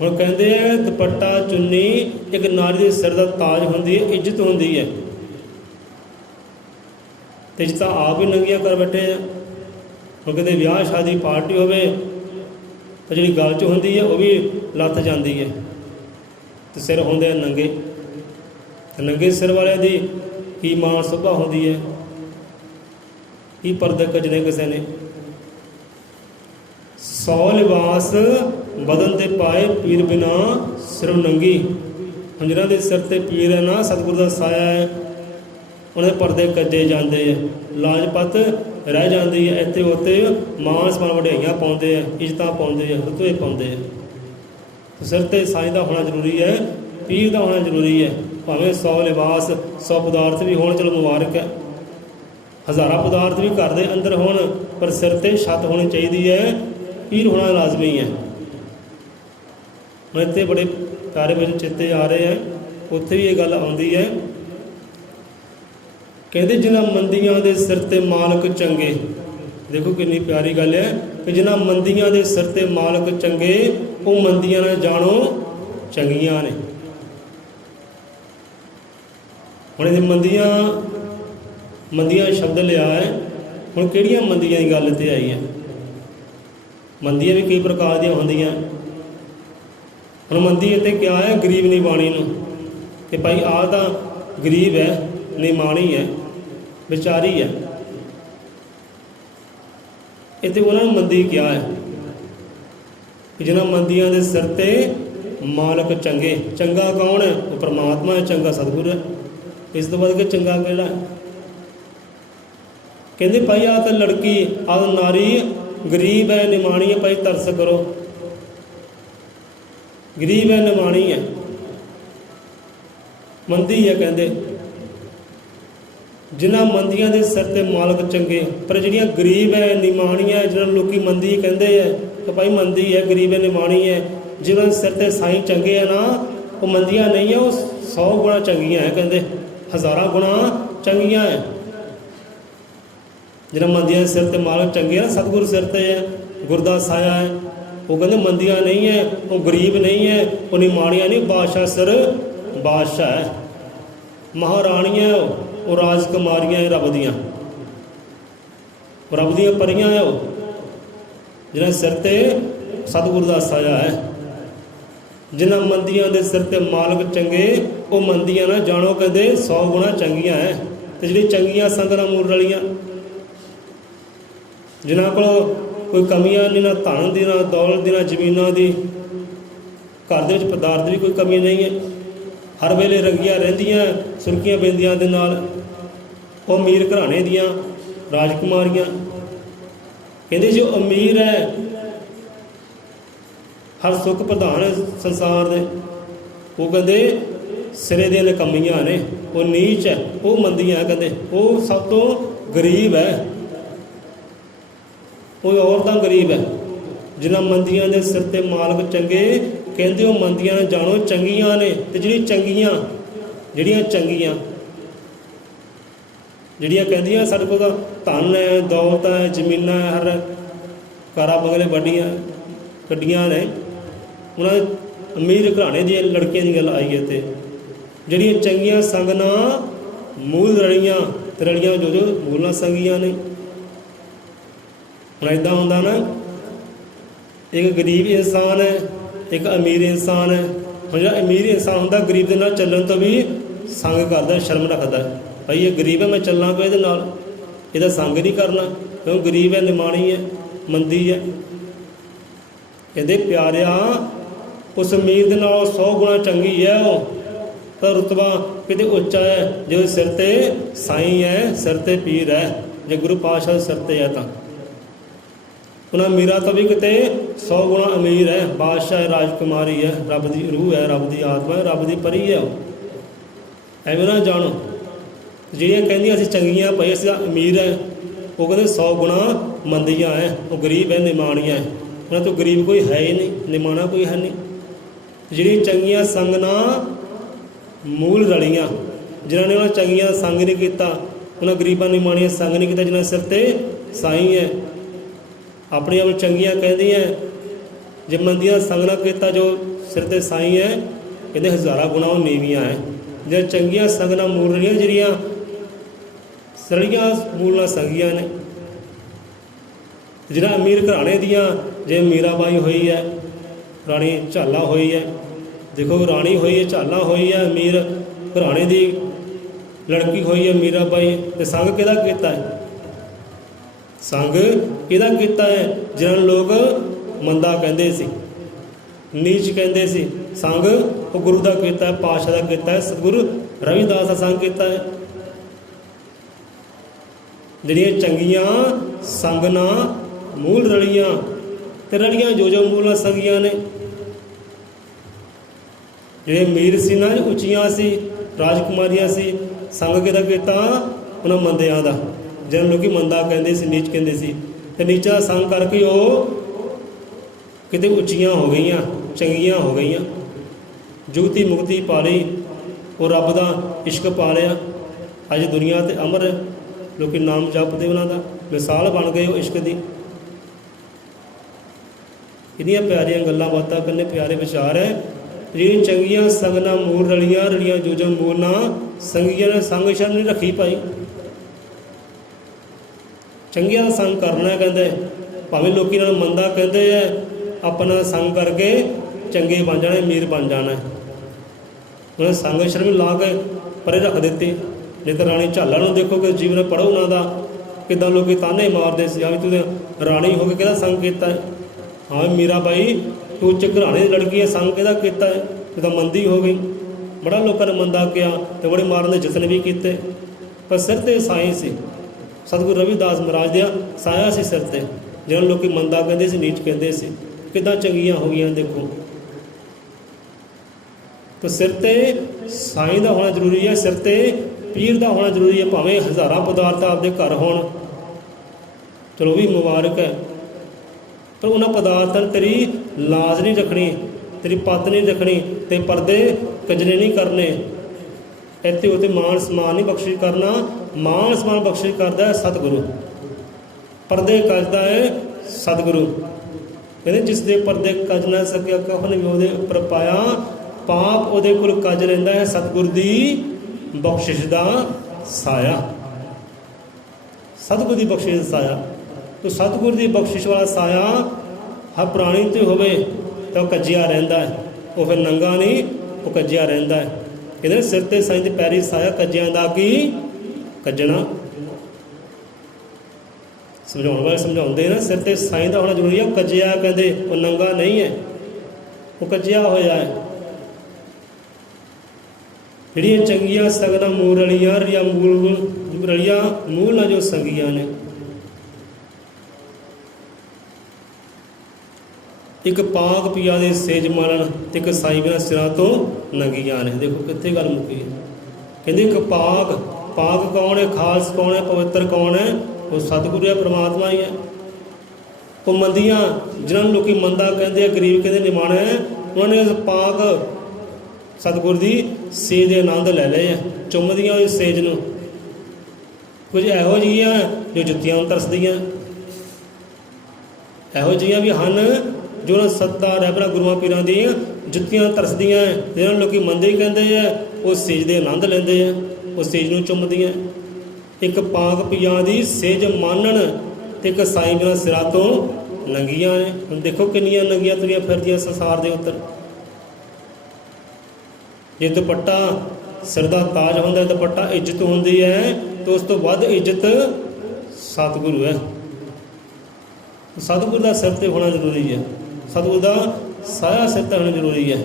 ਹੁਣ ਕਹਿੰਦੇ ਹੈ ਦੁਪੱਟਾ ਚੁੰਨੀ ਇੱਕ ਨਾਰੀ ਦੇ ਸਿਰ ਦਾ ਤਾਜ ਹੁੰਦੀ ਹੈ, ਇੱਜ਼ਤ ਹੁੰਦੀ ਹੈ। ਤੇ ਇੱਜ਼ਤਾਂ ਆਪ ਹੀ ਨੰਗੀਆਂ ਕਰ ਬੈਠੇ ਆ। ਹੁਣ ਕਿਤੇ ਵਿਆਹ ਸ਼ਾਦੀ ਪਾਰਟੀ ਹੋਵੇ ਤਾਂ ਜਿਹੜੀ ਗੱਲ 'ਚ ਹੁੰਦੀ ਹੈ ਉਹ ਵੀ ਲੱਥ ਜਾਂਦੀ ਹੈ, ਤੇ ਸਿਰ ਹੁੰਦੇ ਆ ਨੰਗੇ। ਨੰਗੇ ਸਿਰ ਵਾਲਿਆਂ ਦੀ ਕੀ ਮਾਣ ਸੁਭਾ ਹੁੰਦੀ ਹੈ, ਕੀ ਪਰਦੇ ਕੱਜਣੇ ਕਿਸੇ ਨੇ। 100 ਲਿਬਾਸ ਬਦਨ ਤੇ ਪਾਏ, ਪੀਰ ਬਿਨਾ ਸਿਰੋਂ ਨੰਗੀ। ਹੁਣ ਜਿਹਨਾਂ ਦੇ ਸਿਰ 'ਤੇ ਪੀਰ ਹੈ ਨਾ, ਸਤਿਗੁਰੂ ਦਾ ਸਾਇਆ ਹੈ, ਉਹਨਾਂ ਦੇ ਪਰਦੇ ਕੱਜੇ ਜਾਂਦੇ ਆ, ਲਾਜਪਤ ਰਹਿ ਜਾਂਦੀ ਹੈ। ਇੱਥੇ ਉੱਥੇ ਮਾਣ ਸਨਮਾਨ ਵਡਿਆਈਆਂ ਪਾਉਂਦੇ ਆ, ਇੱਜ਼ਤਾਂ ਪਾਉਂਦੇ ਆ, ਰੁਤਬੇ ਪਾਉਂਦੇ ਆ। ਸਿਰ 'ਤੇ ਸਾਈਂ ਦਾ ਹੋਣਾ ਜ਼ਰੂਰੀ ਹੈ, ਪੀਰ ਦਾ ਹੋਣਾ ਜ਼ਰੂਰੀ ਹੈ। ਭਾਵੇਂ 100 ਲਿਬਾਸ 100 ਪਦਾਰਥ ਵੀ ਹੋਣ, ਚਲੋ ਮੁਬਾਰਕ ਹੈ। ਹਜ਼ਾਰਾਂ ਪਦਾਰਥ ਵੀ ਘਰ ਦੇ ਅੰਦਰ ਹੋਣ, ਪਰ ਸਿਰ 'ਤੇ ਛੱਤ ਹੋਣੀ ਚਾਹੀਦੀ ਹੈ, ਪੀਰ ਹੋਣਾ ਲਾਜ਼ਮੀ ਹੈ। ਹੁਣ ਇੱਥੇ ਬੜੇ ਪਿਆਰੇ ਵਿੱਚ ਚੇਤੇ ਆ ਰਹੇ ਹੈ, ਉੱਥੇ ਵੀ ਇਹ ਗੱਲ ਆਉਂਦੀ ਹੈ। ਕਹਿੰਦੇ ਜਿਨ੍ਹਾਂ ਮੰਦੀਆਂ ਦੇ ਸਿਰ 'ਤੇ ਮਾਲਕ ਚੰਗੇ। ਦੇਖੋ ਕਿੰਨੀ ਪਿਆਰੀ ਗੱਲ ਹੈ ਕਿ ਜਿਨ੍ਹਾਂ ਮੰਦੀਆਂ ਦੇ ਸਿਰ 'ਤੇ ਮਾਲਕ ਚੰਗੇ, ਉਹ ਮੰਦੀਆਂ ਨਾਲ ਜਾਣੋ ਚੰਗੀਆਂ ਨੇ। ਹੁਣ ਇਹ ਮੰਦੀਆਂ ਸ਼ਬਦ ਲਿਆ ਹੈ। ਹੁਣ ਕਿਹੜੀਆਂ ਮੰਦੀਆਂ ਦੀ ਗੱਲ 'ਤੇ ਆਈ ਹੈ? ਮੰਦੀਆਂ ਵੀ ਕਈ ਪ੍ਰਕਾਰ ਦੀਆਂ ਹੁੰਦੀਆਂ। ਹੁਣ ਮੰਦੀ ਇੱਥੇ ਕਿਹਾ ਹੈ ਗਰੀਬ ਨਿਮਾਣੀ ਨੂੰ, ਕਿ ਭਾਈ ਆਹ ਤਾਂ ਗਰੀਬ ਹੈ, ਨਿਮਾਣੀ ਹੈ, ਵਿਚਾਰੀ ਹੈ। ਇੱਥੇ ਉਹਨਾਂ ਨੂੰ ਮੰਦੀ ਕਿਹਾ ਹੈ ਕਿ ਜਿਹਨਾਂ ਮੰਦੀਆਂ ਦੇ ਸਿਰ 'ਤੇ ਮਾਲਕ ਚੰਗੇ। ਚੰਗਾ ਕੌਣ ਹੈ? ਉਹ ਪਰਮਾਤਮਾ ਹੈ, ਚੰਗਾ ਸਤਿਗੁਰ ਹੈ। ਇਸ ਤੋਂ ਬਾਅਦ ਕਿ ਚੰਗਾ ਕਿਹੜਾ ਹੈ? ਕਹਿੰਦੇ ਭਾਈ ਆਹ ਤਾਂ ਲੜਕੀ, ਆਹ ਨਾਰੀ ਗਰੀਬ ਹੈ, ਨਿਮਾਣੀ ਹੈ, ਭਾਈ ਤਰਸ ਕਰੋ। ਗਰੀਬ ਹੈ, ਨਿਮਾਣੀ ਹੈ, ਮੰਦੀ ਹੈ। ਕਹਿੰਦੇ ਜਿਨ੍ਹਾਂ ਮੰਦੀਆਂ ਦੇ ਸਿਰ 'ਤੇ ਮਾਲਕ ਚੰਗੇ, ਪਰ ਜਿਹੜੀਆਂ ਗਰੀਬ ਹੈ, ਨਿਮਾਣੀਆਂ, ਜਿਹਨਾਂ ਨੂੰ ਲੋਕੀ ਮੰਦੀ ਕਹਿੰਦੇ ਹੈ ਕਿ ਭਾਈ ਮੰਦੀ ਹੈ, ਗਰੀਬ ਹੈ, ਨਿਮਾਣੀ ਹੈ, ਜਿਹਨਾਂ ਦੇ ਸਿਰ 'ਤੇ ਸਾਈਂ ਚੰਗੇ ਹੈ ਨਾ, ਉਹ ਮੰਦੀਆਂ ਨਹੀਂ ਹੈ, ਉਹ 100 ਗੁਣਾ ਚੰਗੀਆਂ ਹੈ। ਕਹਿੰਦੇ ਹਜ਼ਾਰਾਂ ਗੁਣਾ ਚੰਗੀਆਂ ਹੈ। ਜਿਹਨਾਂ ਮੰਦੀਆਂ ਦੇ ਸਿਰ 'ਤੇ ਮਾਲਕ ਚੰਗੇ ਆ, ਸਤਿਗੁਰੂ ਸਿਰ 'ਤੇ ਹੈ, ਗੁਰਦਾ ਸਾਇਆ ਹੈ, ਉਹ ਕਹਿੰਦੇ ਮੰਦੀਆਂ ਨਹੀਂ ਹੈ, ਉਹ ਗਰੀਬ ਨਹੀਂ ਹੈ, ਉਹ ਨਿਮਾਣੀਆਂ ਨਹੀਂ, ਬਾਦਸ਼ਾਹ ਸਿਰ ਬਾਦਸ਼ਾਹ ਹੈ, ਮਹਾਰਾਣੀਆਂ ਉਹ ਰਾਜਕੁਮਾਰੀਆਂ ਹੈ, ਰੱਬ ਦੀਆਂ ਪਰੀਆਂ ਹੈ। ਉਹ ਜਿਹਨਾਂ ਸਿਰ 'ਤੇ ਸਤਿਗੁਰੂ ਦਾ ਸਾਇਆ ਹੈ। ਜਿਨ੍ਹਾਂ ਮੰਦੀਆਂ ਦੇ ਸਿਰ ਤੇ ਮਾਲਕ ਚੰਗੇ, ਉਹ ਮੰਦੀਆਂ ਨਾ ਜਾਣੋ ਕਹਿੰਦੇ 100 ਗੁਣਾ ਚੰਗੀਆਂ ਹੈ। ਤੇ ਜਿਹੜੀ ਚੰਗੀਆਂ ਸੰਗ ਨਾਲ ਮੂਲ ਰਲੀਆਂ, ਜਿਨ੍ਹਾਂ ਕੋਲ ਕੋਈ ਕਮੀਆਂ ਨਹੀਂ, ਨਾ ਧਨ ਦੀ, ਨਾ ਦੌਲਤ ਦੀ, ਨਾ ਜ਼ਮੀਨਾਂ ਦੀ, ਘਰ ਦੇ ਵਿੱਚ ਪਦਾਰਥ ਦੀ ਕੋਈ ਕਮੀ ਨਹੀਂ ਹੈ, ਹਰ ਵੇਲੇ ਰੰਗੀਆਂ ਰਹਿੰਦੀਆਂ ਸੁਰਖੀਆਂ ਬਿੰਦੀਆਂ ਦੇ ਨਾਲ, ਉਹ ਅਮੀਰ ਘਰਾਣੇ ਦੀਆਂ ਰਾਜਕੁਮਾਰੀਆਂ। ਕਹਿੰਦੇ ਜੋ ਅਮੀਰ ਹੈ, ਹਰ ਸੁੱਖ ਪ੍ਰਧਾਨ ਹੈ ਸੰਸਾਰ ਦੇ, ਉਹ ਕਹਿੰਦੇ ਸਿਰੇ ਦੀਆਂ ਨਕਮੀਆਂ ਨੇ, ਉਹ ਨੀਚ ਹੈ, ਉਹ ਮੰਦੀਆਂ, ਕਹਿੰਦੇ ਉਹ ਸਭ ਤੋਂ ਗਰੀਬ ਹੈ, ਉਹ ਔਰਤਾਂ ਗਰੀਬ ਹੈ। ਜਿਨ੍ਹਾਂ ਮੰਦੀਆਂ ਦੇ ਸਿਰ ਤੇ ਮਾਲਕ ਚੰਗੇ, ਕਹਿੰਦੇ ਉਹ ਮੰਦੀਆਂ ਨੇ ਜਾਣੋ ਚੰਗੀਆਂ ਨੇ। ਤੇ ਜਿਹੜੀਆਂ ਚੰਗੀਆਂ ਜਿਹੜੀਆਂ ਕਹਿੰਦੀਆਂ ਸਾਡੇ ਕੋਲ ਤਾਂ ਧਨ ਹੈ, ਦੌਲਤ ਹੈ, ਜ਼ਮੀਨਾਂ ਹੈ, ਹਰ ਕਾਰਾਂ ਬੰਗਲੇ ਵੱਡੀਆਂ ਗੱਡੀਆਂ ਨੇ, ਉਹਨਾਂ ਦੇ ਅਮੀਰ ਘਰਾਣੇ ਦੀਆਂ ਲੜਕੀਆਂ ਦੀ ਗੱਲ ਆਈ ਹੈ। ਤੇ ਜਿਹੜੀਆਂ ਚੰਗੀਆਂ ਸੰਗ ਨਾ ਮੂਲ ਰਲੀਆਂ, ਤੇ ਰਲੀਆਂ ਜੋ ਮੂਲ ਨਾਲ ਸੰਗੀਆਂ ਨੇ। ਹੁਣ ਇੱਦਾਂ ਹੁੰਦਾ ਨਾ, ਇੱਕ ਗਰੀਬ ਇਨਸਾਨ ਹੈ, ਇੱਕ ਅਮੀਰ ਇਨਸਾਨ ਹੈ। ਹੁਣ ਜਿਹੜਾ ਅਮੀਰ ਇਨਸਾਨ ਹੁੰਦਾ, ਗਰੀਬ ਦੇ ਨਾਲ ਚੱਲਣ ਤੋਂ ਵੀ ਸੰਗ ਕਰਦਾ, ਸ਼ਰਮ ਰੱਖਦਾ, ਭਾਈ ਇਹ ਗਰੀਬ ਹੈ, ਮੈਂ ਚੱਲਾਂ ਪਿਆ ਇਹਦੇ ਨਾਲ, ਇਹਦਾ ਸੰਗ ਨਹੀਂ ਕਰਨਾ, ਕਿਉਂ ਗਰੀਬ ਹੈ, ਨਿਮਾਣੀ ਹੈ, ਮੰਦੀ ਹੈ। ਕਹਿੰਦੇ ਪਿਆਰਿਆ, ਉਸ ਅਮੀਰ ਦੇ ਨਾਲ 100 ਗੁਣਾ ਚੰਗੀ ਹੈ ਉਹ, ਤਾਂ ਰੁਤਬਾ ਕਿਤੇ ਉੱਚਾ ਹੈ। ਜੇ ਉਹਦੇ ਸਿਰ ਤੇ ਸਾਈਂ ਹੈ, ਸਿਰ ਤੇ ਪੀਰ ਹੈ, ਜੇ ਗੁਰੂ ਪਾਤਸ਼ਾਹ ਦੇ ਸਿਰ ਤੇ ਹੈ, ਤਾਂ ਉਹਨਾਂ ਅਮੀਰਾਂ ਤੋਂ ਵੀ ਕਿਤੇ 100 ਗੁਣਾ ਅਮੀਰ ਹੈ, ਬਾਦਸ਼ਾਹ ਹੈ, ਰਾਜਕੁਮਾਰੀ ਹੈ, ਰੱਬ ਦੀ ਰੂਹ ਹੈ, ਰੱਬ ਦੀ ਆਤਮਾ ਹੈ, ਰੱਬ ਦੀ ਪਰੀ ਹੈ ਉਹ। ਐਵੇਂ ਨਾ ਜਾਣੋ ਜਿਹੜੀਆਂ ਕਹਿੰਦੀਆਂ ਅਸੀਂ ਚੰਗੀਆਂ, ਭਾਈ ਅਸੀਂ ਅਮੀਰ ਹੈ, ਉਹ ਕਹਿੰਦੇ 100 ਗੁਣਾ ਮੰਦੀਆਂ ਹੈ, ਉਹ ਗਰੀਬ ਹੈ, ਨਿਮਾਣੀਆਂ ਹੈ। ਉਹਨਾਂ ਤੋਂ ਗਰੀਬ ਕੋਈ ਹੈ ਹੀ ਨਹੀਂ, ਨਿਮਾਣਾ ਕੋਈ ਹੈ ਨਹੀਂ। ਜਿਹੜੀਆਂ ਚੰਗੀਆਂ ਸੰਗ ਨਾ ਮੂਲ ਰਲੀਆਂ, ਜਿਨ੍ਹਾਂ ਨੇ ਉਹਨਾਂ ਚੰਗੀਆਂ ਸੰਗ ਨਹੀਂ ਕੀਤਾ, ਉਹਨਾਂ ਗਰੀਬਾਂ ਨਿਮਾਣੀਆਂ ਸੰਗ ਨਹੀਂ ਕੀਤਾ, ਜਿਨ੍ਹਾਂ ਸਿਰ ਤੇ ਸਾਈਂ ਹੈ, ਆਪਣੇ ਆਪ ਚੰਗੀਆਂ ਕਹਿੰਦੀਆਂ, ਜੇ ਮੰਦੀਆਂ ਸੰਗ ਨਾ ਕੀਤਾ, ਜੋ ਸਿਰ ਤੇ ਸਾਈਂ ਹੈ, ਕਹਿੰਦੇ ਹਜ਼ਾਰਾਂ ਗੁਣਾ ਉਹ ਨੀਵੀਆਂ ਹੈ। ਜੇ ਚੰਗੀਆਂ ਸੰਗ ਨਾਲ ਮੂਲ ਰਲੀਆਂ, ਜਿਹੜੀਆਂ ਸਰੜੀਆਂ ਮੂਲ ਨਾਲ ਸੰਗੀਆਂ ਨੇ। ਜਿਹੜਾ ਅਮੀਰ ਘਰਾਣੇ ਦੀਆਂ, ਜੇ ਮੀਰਾਬਾਈ ਹੋਈ ਹੈ, ਰਾਣੀ ਝਾਲਾ ਹੋਈ ਹੈ, ਦੇਖੋ ਰਾਣੀ ਹੋਈ ਹੈ, ਝਾਲਾ ਹੋਈ ਹੈ, ਅਮੀਰ ਘਰਾਣੇ ਦੀ ਲੜਕੀ ਹੋਈ ਹੈ ਮੀਰਾਬਾਈ, ਤੇ ਸੰਗ ਕਿਹਦਾ ਕੀਤਾ ਹੈ? ਸੰਗ ਕਿਹਦਾ ਕੀਤਾ ਹੈ? ਜਿਹਨਾਂ ਨੂੰ ਲੋਕ ਮੰਦਾ ਕਹਿੰਦੇ ਸੀ, ਨੀਚ ਕਹਿੰਦੇ ਸੀ, ਸੰਗ ਉਹ ਗੁਰੂ ਦਾ ਕੀਤਾ ਹੈ, ਪਾਤਸ਼ਾਹ ਦਾ ਕੀਤਾ ਹੈ, ਸਤਿਗੁਰੂ ਰਵਿਦਾਸ ਦਾ ਸੰਗ ਕੀਤਾ ਹੈ। ਜਿਹੜੀਆਂ ਚੰਗੀਆਂ ਸੰਗ ਨਾ ਮੂਲ ਰਲੀਆਂ, ਤੇ ਰਲੀਆਂ ਜੋ ਮੂਲ ਨਾਲ ਸੰਗੀਆਂ ਨੇ। ਜਿਹੜੇ ਅਮੀਰ ਸੀ ਨਾ, ਉੱਚੀਆਂ ਸੀ, ਰਾਜਕੁਮਾਰੀਆਂ ਸੀ, ਸੰਗ ਕਿਹਦਾ ਕੀਤਾ? ਉਹਨਾਂ ਮੰਦਿਆਂ ਦਾ, ਜਿਹਨਾਂ ਲੋਕੀ ਮੰਦਾ ਕਹਿੰਦੇ ਸੀ, ਨੀਚ ਕਹਿੰਦੇ ਸੀ, ਤੇ ਨੀਚਾ ਸੰਗ ਕਰਕੇ ਉਹ ਕਿਤੇ ਉੱਚੀਆਂ ਹੋ ਗਈਆਂ, ਚੰਗੀਆਂ ਹੋ ਗਈਆਂ, ਜੁਗਤੀ ਮੁਕਤੀ ਪਾ ਲਈ, ਉਹ ਰੱਬ ਦਾ ਇਸ਼ਕ ਪਾ ਲਿਆ। ਅੱਜ ਦੁਨੀਆ 'ਤੇ ਅਮਰ ਲੋਕੀ ਨਾਮ ਜਪਦੇ, ਉਹਨਾਂ ਦਾ ਮਿਸਾਲ ਬਣ ਗਏ ਉਹ ਇਸ਼ਕ ਦੀ। ਇੰਨੀਆਂ ਪਿਆਰੀਆਂ ਗੱਲਾਂ ਬਾਤਾਂ, ਕਿੰਨੇ ਪਿਆਰੇ ਵਿਚਾਰ ਹੈ। ਜਿਹੜੀਆਂ ਚੰਗੀਆਂ ਸੰਗ ਨਾਲ ਮੂਲ ਰਲੀਆਂ, ਰਲੀਆਂ ਜੋ ਮੂਲ ਨਾਲ ਸੰਗੀਆਂ ਨੇ ਸੰਗ ਸ਼ਰਮ ਨਹੀਂ ਰੱਖੀ ਭਾਈ। ਚੰਗੀਆਂ ਦਾ ਸੰਗ ਕਰਨਾ, ਕਹਿੰਦੇ ਭਾਵੇਂ ਲੋਕੀ ਨਾਲ ਮੰਦਾ ਕਹਿੰਦੇ ਹੈ, ਆਪਣਾ ਸੰਗ ਕਰਕੇ ਚੰਗੇ ਬਣ ਜਾਣਾ, ਅਮੀਰ ਬਣ ਜਾਣਾ। ਉਹਨੇ ਸੰਗ ਸ਼ਰਮ ਲਾ ਕੇ ਪਰੇ ਰੱਖ ਦਿੱਤੀ। ਨਹੀਂ ਤਾਂ ਰਾਣੀ ਝਾਲਾ ਨੂੰ ਦੇਖੋ ਕਿ ਜੀਵਨ ਪੜ੍ਹੋ ਉਹਨਾਂ ਦਾ, ਕਿੱਦਾਂ ਲੋਕੀ ਤਾਨੇ ਮਾਰਦੇ ਸੀ, ਹਾਂ ਵੀ ਤੂੰ ਰਾਣੀ ਹੋ ਕੇ ਕਿਹਦਾ ਸੰਗ ਕੀਤਾ ਹੈ? ਹਾਂ ਮੀਰਾਬਾਈ ਤੂੰ ਉੱਚ ਘਰਾਣੇ ਦੀ ਲੜਕੀ ਹੈ, ਸੰਗ ਕਿਹਦਾ ਕੀਤਾ ਹੈ? ਤੂੰ ਤਾਂ ਮੰਦੀ ਹੋ ਗਈ। ਬੜਾ ਲੋਕਾਂ ਨੇ ਮੰਦਾ ਕਿਹਾ ਅਤੇ ਬੜੇ ਮਾਰਨ ਦੇ ਯਤਨ ਵੀ ਕੀਤੇ, ਪਰ ਸਿਰ 'ਤੇ ਸਾਈਂ ਸੀ, ਸਤਿਗੁਰੂ ਰਵਿਦਾਸ ਮਹਾਰਾਜ ਦਾ ਸਾਇਆ ਸੀ ਸਿਰ 'ਤੇ। ਜਿਹਨਾਂ ਨੂੰ ਲੋਕੀ ਮੰਦਾ ਕਹਿੰਦੇ ਸੀ, ਨੀਚ ਕਹਿੰਦੇ ਸੀ, ਕਿੱਦਾਂ ਚੰਗੀਆਂ ਹੋ ਗਈਆਂ ਦੇਖੋ। ਤਾਂ ਸਿਰ 'ਤੇ ਸਾਈਂ ਦਾ ਹੋਣਾ ਜ਼ਰੂਰੀ ਹੈ, ਸਿਰ 'ਤੇ ਪੀਰ ਦਾ ਹੋਣਾ ਜ਼ਰੂਰੀ ਹੈ। ਭਾਵੇਂ ਹਜ਼ਾਰਾਂ ਪਦਾਰਥ ਆਪਦੇ ਘਰ ਹੋਣ, ਚਲੋ ਵੀ ਮੁਬਾਰਕ ਹੈ, ਪਰ ਉਹਨਾਂ ਪਦਾਰਥਾਂ ਨੂੰ ਤੇਰੀ ਲਾਜ ਨਹੀਂ ਰੱਖਣੀ, ਤੇਰੀ ਪੱਤ ਨਹੀਂ ਰੱਖਣੀ, ਤੇ ਪਰਦੇ ਕਜਰੇ ਨਹੀਂ ਕਰਨੇ। ਇੱਥੇ ਉੱਥੇ ਮਾਣ ਸਮਾਨ ਨਹੀਂ ਬਖਸ਼ਿਸ਼ ਕਰਨਾ, ਮਾਣ ਸਮਾਨ ਬਖਸ਼ਿਸ਼ ਕਰਦਾ ਹੈ ਸਤਿਗੁਰੂ, ਪਰਦੇ ਕੱਜਦਾ ਹੈ ਸਤਿਗੁਰੂ। ਕਹਿੰਦੇ ਜਿਸ ਦੇ ਪਰਦੇ ਕੱਜ ਨਾ ਸਕਿਆ, ਕਫਨ ਵੀ ਉਹਦੇ ਉੱਪਰ ਪਾਇਆ, ਪਾਪ ਉਹਦੇ ਕੋਲ ਕੱਜ ਰਹਿੰਦਾ ਹੈ ਸਤਿਗੁਰ ਦੀ ਬਖਸ਼ਿਸ਼ ਦਾ ਸਾਇਆ। ਸਤਿਗੁਰ ਦੀ ਬਖਸ਼ਿਸ਼ ਦਾ ਸਾਇਆ, ਤੋ ਸਤਿਗੁਰ ਦੀ ਬਖਸ਼ਿਸ਼ ਵਾਲਾ ਸਾਇਆ ਹਰ ਪ੍ਰਾਣੀ 'ਤੇ ਹੋਵੇ ਤਾਂ ਉਹ ਕੱਜਿਆ ਰਹਿੰਦਾ ਹੈ। ਉਹ ਫਿਰ ਨੰਗਾ ਨਹੀਂ, ਉਹ ਕੱਜਿਆ ਰਹਿੰਦਾ ਹੈ। ਕਹਿੰਦੇ ਸਿਰ ਤੇ ਸਾਈਂ ਦੇ ਪੈਰੀ ਸਾਇਆ, ਕੱਜਿਆਂ ਦਾ ਕੀ ਕੱਜਣਾ। ਸਮਝਾਉਣ ਵਾਲੇ ਸਮਝਾਉਂਦੇ ਨਾ, ਸਿਰ ਤੇ ਸਾਈਂ ਦਾ ਹੋਣਾ ਜ਼ਰੂਰੀ ਹੈ। ਕੱਜਿਆ ਕਹਿੰਦੇ ਉਹ ਨੰਗਾ ਨਹੀਂ ਹੈ, ਉਹ ਕੱਜਿਆ ਹੋਇਆ ਹੈ। ਜਿਹੜੀਆਂ ਚੰਗੀਆਂ ਸਗਨਾਂ ਮੂਲ ਰਲੀਆਂ, ਰਲੀਆਂ ਮੂਲ ਨਾਲ ਜੋ ਸੰਗੀਆਂ ਨੇ। ਇੱਕ ਪਾਕ ਪਿਆ ਦੇ ਸੇਜ ਮਾਲਣ ਤੇ ਇੱਕ ਸਾਈ ਬਿਨਾਂ ਸਿਰਾਂ ਤੋਂ ਨੰਗੀਆਂ ਨੇ। ਦੇਖੋ ਕਿੱਥੇ ਗੱਲ ਮੁੱਕੀ ਹੈ। ਕਹਿੰਦੇ ਇੱਕ ਪਾਕ ਕੌਣ ਹੈ, ਖਾਲਸ ਕੌਣ ਹੈ, ਪਵਿੱਤਰ ਕੌਣ ਹੈ? ਉਹ ਸਤਿਗੁਰੂ ਹੈ, ਪ੍ਰਮਾਤਮਾ ਹੀ ਹੈ। ਉਹ ਮੰਦੀਆਂ ਜਿਹਨਾਂ ਨੂੰ ਲੋਕੀ ਮੰਦਾ ਕਹਿੰਦੇ ਆ, ਗਰੀਬ ਕਹਿੰਦੇ ਨਿਮਾਣਾ ਹੈ, ਉਹਨਾਂ ਨੇ ਪਾਕ ਸਤਿਗੁਰ ਦੀ ਸੇਜ ਦੇ ਆਨੰਦ ਲੈ ਲਏ ਆ, ਚੁੰਮਦੀਆਂ ਉਹਦੀ ਸੇਜ ਨੂੰ। ਕੁਝ ਇਹੋ ਜਿਹੀਆਂ ਜੋ ਜੁੱਤੀਆਂ ਨੂੰ ਤਰਸਦੀਆਂ, ਇਹੋ ਜਿਹੀਆਂ ਵੀ ਹਨ ਜੋ ਸੱਤਾ ਰਹਿਬਰਾਂ ਗੁਰੂਆਂ ਪੀਰਾਂ ਦੀਆਂ ਜੁੱਤੀਆਂ ਤਰਸਦੀਆਂ, ਜਿਹਨਾਂ ਨੂੰ ਲੋਕੀ ਮੰਦੇ ਹੀ ਕਹਿੰਦੇ ਆ, ਉਹ ਸੇਜ ਦੇ ਆਨੰਦ ਲੈਂਦੇ ਆ, ਉਹ ਸੇਜ ਨੂੰ ਚੁੰਮਦੀਆਂ। ਇੱਕ ਪਾਕ ਪਿਆਂ ਦੀ ਸੇਜ ਮਾਨਣ ਤੇ ਇੱਕ ਸਾਈ ਬਿਨਾਂ ਸਿਰਾਂ ਤੋਂ ਨੰਗੀਆਂ ਨੇ। ਹੁਣ ਦੇਖੋ ਕਿੰਨੀਆਂ ਨੰਗੀਆਂ ਤੁਰੀਆਂ ਫਿਰਦੀਆਂ ਸੰਸਾਰ ਦੇ ਉੱਤੇ। ਜੇ ਦੁਪੱਟਾ ਸਿਰ ਦਾ ਤਾਜ ਹੁੰਦਾ, ਦੁਪੱਟਾ ਇੱਜ਼ਤ ਹੁੰਦੀ ਹੈ, ਤਾਂ ਉਸ ਤੋਂ ਵੱਧ ਇੱਜ਼ਤ ਸਤਿਗੁਰੂ ਹੈ। ਸਤਿਗੁਰੂ ਦਾ ਸਿਰ ਤੇ ਹੋਣਾ ਜ਼ਰੂਰੀ ਹੈ, ਸਤਿਗੁਰੂ ਦਾ ਸਾਇਆ ਸਿਰ ਤੇ ਹੋਣਾ ਜ਼ਰੂਰੀ ਹੈ।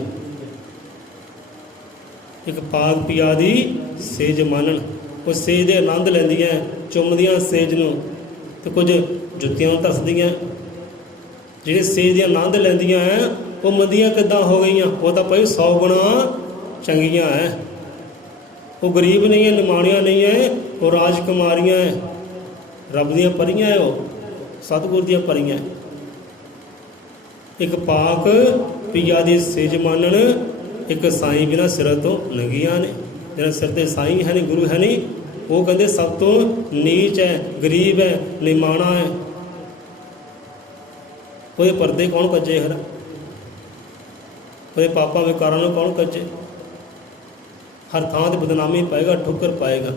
ਇੱਕ ਪਾਕ ਪਿਆ ਦੀ ਸੇਜ ਮਾਨਣ, ਉਹ ਸੇਜ ਦੇ ਆਨੰਦ ਲੈਂਦੀਆਂ, ਚੁੰਮਦੀਆਂ ਸੇਜ ਨੂੰ, ਤੇ ਕੁਝ ਜੁੱਤੀਆਂ ਨੂੰ ਧੱਸਦੀਆਂ। ਜਿਹੜੇ ਸੇਜ ਦੇ ਆਨੰਦ ਲੈਂਦੀਆਂ ਹੈ, ਉਹ ਮੰਦੀਆਂ ਕਿੱਦਾਂ ਹੋ ਗਈਆਂ? ਉਹ ਤਾਂ ਭਾਈ 100 ਗੁਣਾ ਚੰਗੀਆਂ ਹੈ। ਉਹ ਗਰੀਬ ਨਹੀਂ ਹੈ, ਨਿਮਾਣੀਆਂ ਨਹੀਂ ਹੈ, ਉਹ ਰਾਜਕੁਮਾਰੀਆਂ ਹੈ, ਰੱਬ ਦੀਆਂ ਪਰੀਆਂ ਹੈ, ਉਹ ਸਤਿਗੁਰ ਦੀਆਂ ਪਰੀਆਂ। ਇੱਕ ਪਾਕ ਪਿਆ ਦੀ ਸੇਜ ਮਾਨਣ, ਇੱਕ ਸਾਈਂ ਬਿਨਾਂ ਸਿਰ ਤੋਂ ਨੰਗੀਆਂ ਨੇ। ਜਿਹੜਾ ਸਿਰ ਤੇ ਸਾਈਂ ਹੈ ਨਹੀਂ, ਗੁਰੂ ਹੈ ਨਹੀਂ, ਉਹ ਕਹਿੰਦੇ ਸਭ ਤੋਂ ਨੀਚ ਹੈ, ਗਰੀਬ ਹੈ, ਨਿਮਾਣਾ ਹੈ। ਉਹਦੇ ਪਰਦੇ ਕੌਣ ਕੱਜੇ? ਹਰ ਉਹਦੇ ਪਾਪਾਂ ਵਿਕਾਰਾਂ ਨੂੰ ਕੌਣ ਕੱਜੇ? ਹਰ ਥਾਂ ਤੇ ਬਦਨਾਮੀ ਪਾਏਗਾ, ਠੋਕਰ ਪਾਏਗਾ।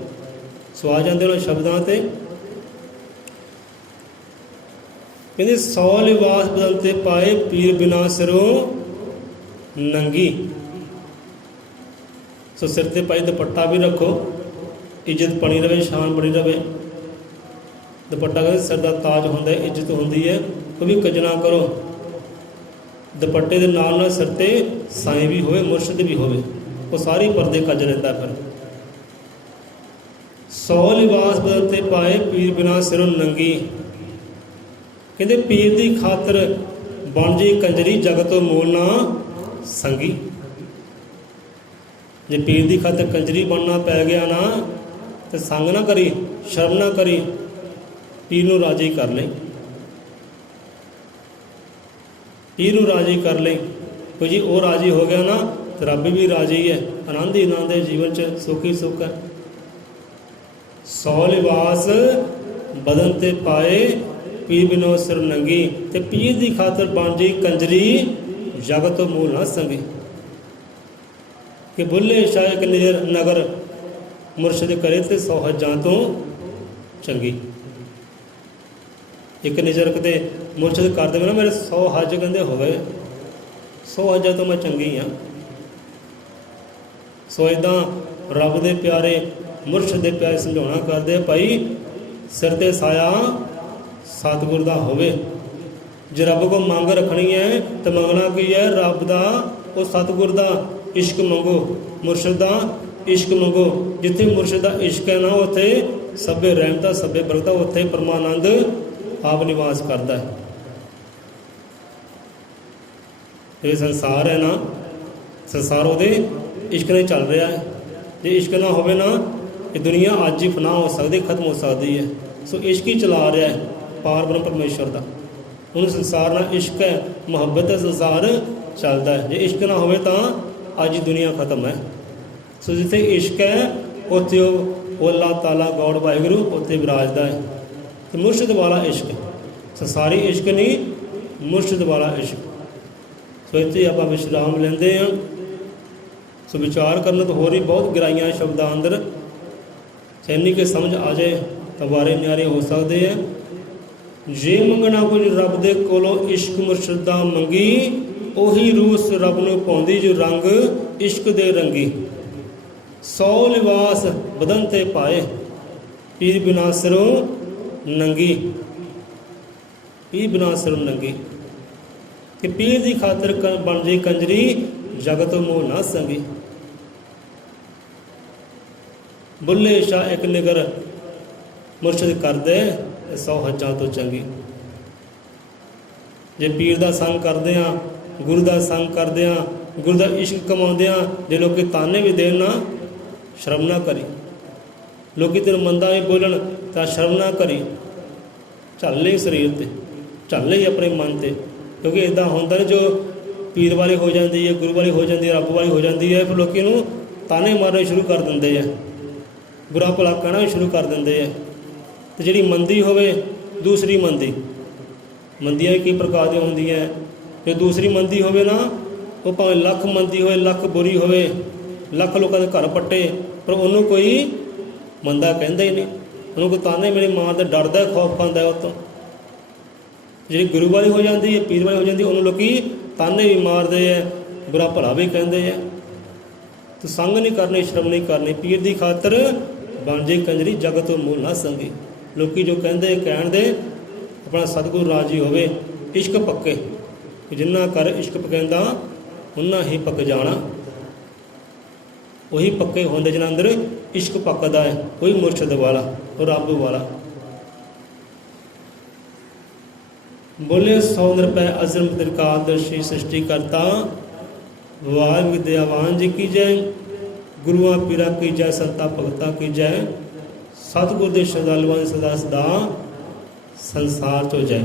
ਸੋ ਆ ਜਾਂਦੇ ਉਹਨਾਂ ਸ਼ਬਦਾਂ ਤੇ, ਕਹਿੰਦੇ 100 ਲਿਬਾਸ ਬਦਲ ਤੇ ਪਾਏ, ਪੀਰ ਬਿਨਾਂ ਸਿਰੋਂ ਨੰਗੀ। ਸੋ ਸਿਰ ਤੇ ਪਾਈ ਦੁਪੱਟਾ ਵੀ ਰੱਖੋ, ਇੱਜ਼ਤ ਬਣੀ ਰਵੇ, ਸ਼ਾਨ ਬਣੀ ਰਵੇ। ਦੁਪੱਟਾ ਕਹਿੰਦੇ ਸਿਰ ਦਾ ਤਾਜ ਹੁੰਦਾ, ਇੱਜ਼ਤ ਹੁੰਦੀ ਹੈ, ਉਹ ਵੀ ਕੱਜਣਾ ਕਰੋ। ਦੁਪੱਟੇ ਦੇ ਨਾਲ ਨਾਲ ਸਿਰ ਤੇ ਸਾਈਂ ਵੀ ਹੋਵੇ, ਮੁਰਸ਼ਿਦ ਵੀ ਹੋਵੇ, ਉਹ ਸਾਰੇ ਪਰਦੇ ਕੱਜ ਲੈਂਦਾ। ਫਿਰ 100 ਲਿਬਾਸ ਬਦਲ ਤੇ ਪਾਏ, ਪੀਰ ਬਿਨਾਂ ਸਿਰੋਂ ਨੰਗੀ। ਕਹਿੰਦੇ ਪੀਰ ਦੀ ਖਾਤਰ ਬਣ ਜੀ ਕੰਜਰੀ, ਜਗਤ ਤੋਂ ਮੂਲ ਨਾ ਸੰਗੀ। ਜੇ ਪੀਰ ਦੀ ਖਾਤਰ ਕੰਜਰੀ ਬਣਨਾ ਪੈ ਗਿਆ ਨਾ, ਤੇ ਸੰਗ ਨਾ ਕਰੀ, ਸ਼ਰਮ ਨਾ ਕਰੀ, ਪੀਰ ਨੂੰ ਰਾਜੀ ਕਰ ਲਈ, ਪੀਰ ਨੂੰ ਰਾਜੀ ਕਰ ਲਈ। ਕਿਉਂ ਜੀ ਉਹ ਰਾਜੀ ਹੋ ਗਿਆ ਨਾ, ਤੇ ਰੱਬ ਵੀ ਰਾਜੀ ਹੈ, ਆਨੰਦ ਹੀ ਆਨੰਦ ਹੈ, ਜੀਵਨ 'ਚ ਸੁੱਖ ਹੀ ਸੁੱਖ ਹੈ। 100 ਲਿਬਾਸ ਬਦਨ ਤੇ ਪਾਏ, ਪੀਰ ਬਿਨੋ ਸਿਰ ਨੰਗੀ। ਤੇ ਪੀਰ ਦੀ ਖਾਤਰ ਬਣ ਜੀ ਕੰਜਰੀ, ਜਗਤ ਤੋਂ ਮੂਲ ਨਾ ਸੰਗੀ। ਕਿ ਬੁੱਲੇ ਸ਼ਾਇਕ ਨਗਰ ਮੁਰਸ਼ਿਦ ਕਰੇ, ਤੇ 100 ਹੱਜਾਂ ਤੋਂ ਚੰਗੀ। ਇੱਕ ਨਿਜਰ ਕਿਤੇ ਮੁਰਸ਼ਿਦ ਕਰ ਦੇਵੇ ਨਾ, ਮੇਰੇ 100 ਹੱਜ ਕਹਿੰਦੇ ਹੋ ਗਏ, 100 ਹੱਜਾਂ ਤੋਂ ਮੈਂ ਚੰਗੀ ਹਾਂ। ਸੋ ਇੱਦਾਂ ਰੱਬ ਦੇ ਪਿਆਰੇ, ਮੁਰਸ਼ਿਦ ਦੇ ਪਿਆਰੇ ਸਮਝਾਉਣਾ ਕਰਦੇ, ਭਾਈ ਸਿਰ ਤੇ ਸਾਇਆ ਸਤਿਗੁਰ ਦਾ ਹੋਵੇ। ਜੇ ਰੱਬ ਕੋਲ ਮੰਗ ਰੱਖਣੀ ਹੈ ਤਾਂ ਮੰਗਣਾ ਕੀ ਹੈ? ਰੱਬ ਦਾ, ਉਹ ਸਤਿਗੁਰ ਦਾ ਇਸ਼ਕ ਮੰਗੋ, ਮੁਰਸ਼ਿਦ ਦਾ ਇਸ਼ਕ ਮੰਗੋ। ਜਿੱਥੇ ਮੁਰਸ਼ਿਦ ਦਾ ਇਸ਼ਕ ਹੈ ਨਾ, ਉੱਥੇ ਸਭੇ ਰਹਿਮਤਾਂ, ਸਭੇ ਬਰਕਤਾਂ, ਉੱਥੇ ਪਰਮਾਨੰਦ ਆਪ ਨਿਵਾਸ ਕਰਦਾ ਹੈ। ਇਹ ਸੰਸਾਰ ਹੈ ਨਾ, ਸੰਸਾਰ ਉਹਦੇ ਇਸ਼ਕ ਨਾਲ ਚੱਲ ਰਿਹਾ ਹੈ। ਜੇ ਇਸ਼ਕ ਨਾ ਹੋਵੇ ਨਾ, ਇਹ ਦੁਨੀਆ ਅੱਜ ਹੀ ਫਨਾਹ ਹੋ ਸਕਦੀ, ਖਤਮ ਹੋ ਸਕਦੀ ਹੈ। ਸੋ ਇਸ਼ਕ ਹੀ ਚਲਾ ਰਿਹਾ ਹੈ ਪਾਰ ਬ੍ਰਹਮ ਪਰਮੇਸ਼ਵਰ ਦਾ। ਉਹਨੂੰ ਸੰਸਾਰ ਨਾਲ ਇਸ਼ਕ ਹੈ, ਮੁਹੱਬਤ ਹੈ, ਸੰਸਾਰ ਚੱਲਦਾ ਹੈ। ਜੇ ਇਸ਼ਕ ਨਾ ਹੋਵੇ ਤਾਂ ਅੱਜ ਹੀ ਦੁਨੀਆ ਖਤਮ ਹੈ। ਸੋ ਜਿੱਥੇ ਇਸ਼ਕ ਹੈ, ਉੱਥੇ ਉਹ ਅੱਲਾਹ ਤਾਲਾ, ਗੌਡ ਵਾਹਿਗੁਰੂ ਉੱਥੇ ਵਿਰਾਜਦਾ ਹੈ। ਤੇ ਮੁਰਸ਼ਿਦ ਵਾਲਾ ਇਸ਼ਕ, ਸੰਸਾਰੀ ਇਸ਼ਕ ਨਹੀਂ, ਮੁਰਸ਼ਿਦ ਵਾਲਾ ਇਸ਼ਕ। ਸੋ ਇੱਥੇ ਆਪਾਂ ਵਿਸ਼ਰਾਮ ਲੈਂਦੇ ਹਾਂ। ਸੋ ਵਿਚਾਰ ਕਰਨ ਤੋਂ ਹੋਰ ਵੀ ਬਹੁਤ ਗਹਿਰਾਈਆਂ ਸ਼ਬਦਾਂ ਅੰਦਰ, ਸੈਨੀ ਕੇ ਸਮਝ ਆ ਜਾਏ ਤਾਂ ਵਾਰੇ ਨਿਆਰੇ ਹੋ ਸਕਦੇ ਆ। ਜੇ ਮੰਗਣਾ ਕੁਝ ਰੱਬ ਦੇ ਕੋਲੋਂ, ਇਸ਼ਕ ਮੁਰਸ਼ਿਦ ਦਾ ਮੰਗੀ, ਉਹੀ ਰੂਸ ਰੱਬ ਨੂੰ ਪਾਉਂਦੀ ਜੋ ਰੰਗ ਇਸ਼ਕ ਦੇ ਰੰਗੀ। 100 ਲਿਬਾਸ ਬਦਨ ਤੇ ਪਾਏ, ਪੀਰ ਬਿਨਾ ਸਿਰੋਂ ਨੰਗੀ। ਪੀਰ ਬਿਨਾ ਸਿਰੋਂ ਨੰਗੀ ਕਿ ਪੀਰ ਦੀ ਖਾਤਰ ਬਣ ਜੇ ਕੰਜਰੀ, ਜਗਤ ਮੋਹ ਨਾ ਸੰਗੀ। ਬੁੱਲੇ ਸ਼ਾਹ ਇੱਕ ਨਿਗਰ ਮੁਰਸ਼ਿਦ ਕਰਦੇ 100 ਹੱਜਾਂ ਤੋਂ ਚੰਗੀ। ਜੇ ਪੀਰ ਦਾ ਸੰਗ ਕਰਦੇ ਹਾਂ, ਗੁਰੂ ਦਾ ਸੰਗ ਕਰਦੇ ਹਾਂ, ਗੁਰੂ ਦਾ ਇਸ਼ਕ ਕਮਾਉਂਦੇ ਹਾਂ, ਜੇ ਲੋਕੀ ਤਾਨੇ ਵੀ ਦੇਣ ਨਾ ਸ਼ਰਮ ਨਾ ਕਰੀ। ਲੋਕੀ ਤੈਨੂੰ ਮੰਦਾ ਵੀ ਬੋਲਣ ਤਾਂ ਸ਼ਰਮ ਨਾ ਕਰੀ। ਝੱਲ ਲਈ ਸਰੀਰ 'ਤੇ, ਝੱਲ ਲਈ ਆਪਣੇ ਮਨ 'ਤੇ, ਕਿਉਂਕਿ ਇੱਦਾਂ ਹੁੰਦਾ ਨਾ ਜੋ ਪੀਰ ਵਾਲੀ ਹੋ ਜਾਂਦੀ ਹੈ, ਗੁਰੂ ਵਾਲੀ ਹੋ ਜਾਂਦੀ ਹੈ, ਰੱਬ ਵਾਲੀ ਹੋ ਜਾਂਦੀ ਹੈ, ਫਿਰ ਲੋਕੀ ਨੂੰ ਤਾਨੇ ਮਾਰਨੇ ਸ਼ੁਰੂ ਕਰ ਦਿੰਦੇ ਆ, ਬੁਰਾ ਭਲਾ ਕਹਿਣਾ ਵੀ ਸ਼ੁਰੂ ਕਰ ਦਿੰਦੇ ਆ। ਅਤੇ ਜਿਹੜੀ ਮੰਦੀ ਹੋਵੇ, ਦੂਸਰੀ ਮੰਦੀ, ਮੰਦੀਆਂ ਵੀ ਕਈ ਪ੍ਰਕਾਰ ਦੀਆਂ ਹੁੰਦੀਆਂ। ਜੇ ਦੂਸਰੀ ਮੰਦੀ ਹੋਵੇ ਨਾ, ਉਹ ਭਾਵੇਂ ਲੱਖ ਮੰਦੀ ਹੋਵੇ, ਲੱਖ ਬੁਰੀ ਹੋਵੇ, ਲੱਖ ਲੋਕਾਂ ਦੇ ਘਰ ਪੱਟੇ, ਪਰ ਉਹਨੂੰ ਕੋਈ ਮੰਦਾ ਕਹਿੰਦਾ ਹੀ ਨਹੀਂ। ਉਹਨੂੰ ਕੋਈ ਤਾਨੇ ਮੇਰੇ ਮਾਰਦਾ, ਡਰਦਾ, ਖੌਫ ਖਾਂਦਾ ਉਹ ਤੋਂ। ਜਿਹੜੀ ਗੁਰੂ ਵਾਲੀ ਹੋ ਜਾਂਦੀ ਹੈ, ਪੀਰ ਵਾਲੀ ਹੋ ਜਾਂਦੀ, ਉਹਨੂੰ ਲੋਕੀ ਤਾਨੇ ਵੀ ਮਾਰਦੇ ਹੈ, ਬੁਰਾ ਭਲਾ ਵੀ ਕਹਿੰਦੇ ਹੈ। ਤੂੰ ਸੰਗ ਨਹੀਂ ਕਰਨੀ, ਸ਼ਰਮ ਨਹੀਂ ਕਰਨੀ। ਪੀਰ ਦੀ ਖਾਤਰ ਬਣ ਜੇ ਕੰਜਰੀ, ਜਗਤ ਤੋਂ ਮੂਲ ਨਾ ਸੰਗੀ। ਲੋਕੀ ਜੋ ਕਹਿੰਦੇ ਕਹਿਣ ਦੇ, ਆਪਣਾ ਸਤਿਗੁਰੂ ਰਾਜੀ ਹੋਵੇ। ਇਸ਼ਕ ਪੱਕੇ, ਜਿੰਨਾ ਕਰ ਇਸ਼ਕ ਪਕਾਉਂਦਾ ਉਨਾ ਹੀ ਪੱਕ ਜਾਣਾ। ਉਹੀ ਪੱਕੇ ਹੁੰਦੇ ਜਿਹਨਾਂ ਅੰਦਰ ਇਸ਼ਕ ਪੱਕਦਾ ਹੈ, ਕੋਈ ਮੁਰਸ਼ਿਦ ਵਾਲਾ, ਉਹ ਰੱਬ ਵਾਲਾ। ਬੋਲੇ 100 ਨਿਰਭੈ ਅਜ਼ਮ ਤਿਰਕਾਦਰਸ਼ੀ ਸ੍ਰਿਸ਼ਟੀ ਕਰਤਾ, ਵਾਹਿ ਵਿਦਿਆਵਾਨ ਜੀ ਕੀ ਜੈ। ਗੁਰੂਆਂ ਪੀਰਾਂ ਕੀ ਜੈ, ਸੰਤਾਂ ਭਗਤਾਂ ਕੀ ਜੈ। ਸਤਿਗੁਰ ਦੇ ਸ਼ਰਧਾਲੂਆਂ ਸਦਾ ਸਦਾ ਸੰਸਾਰ ਤੋਂ ਜੈ।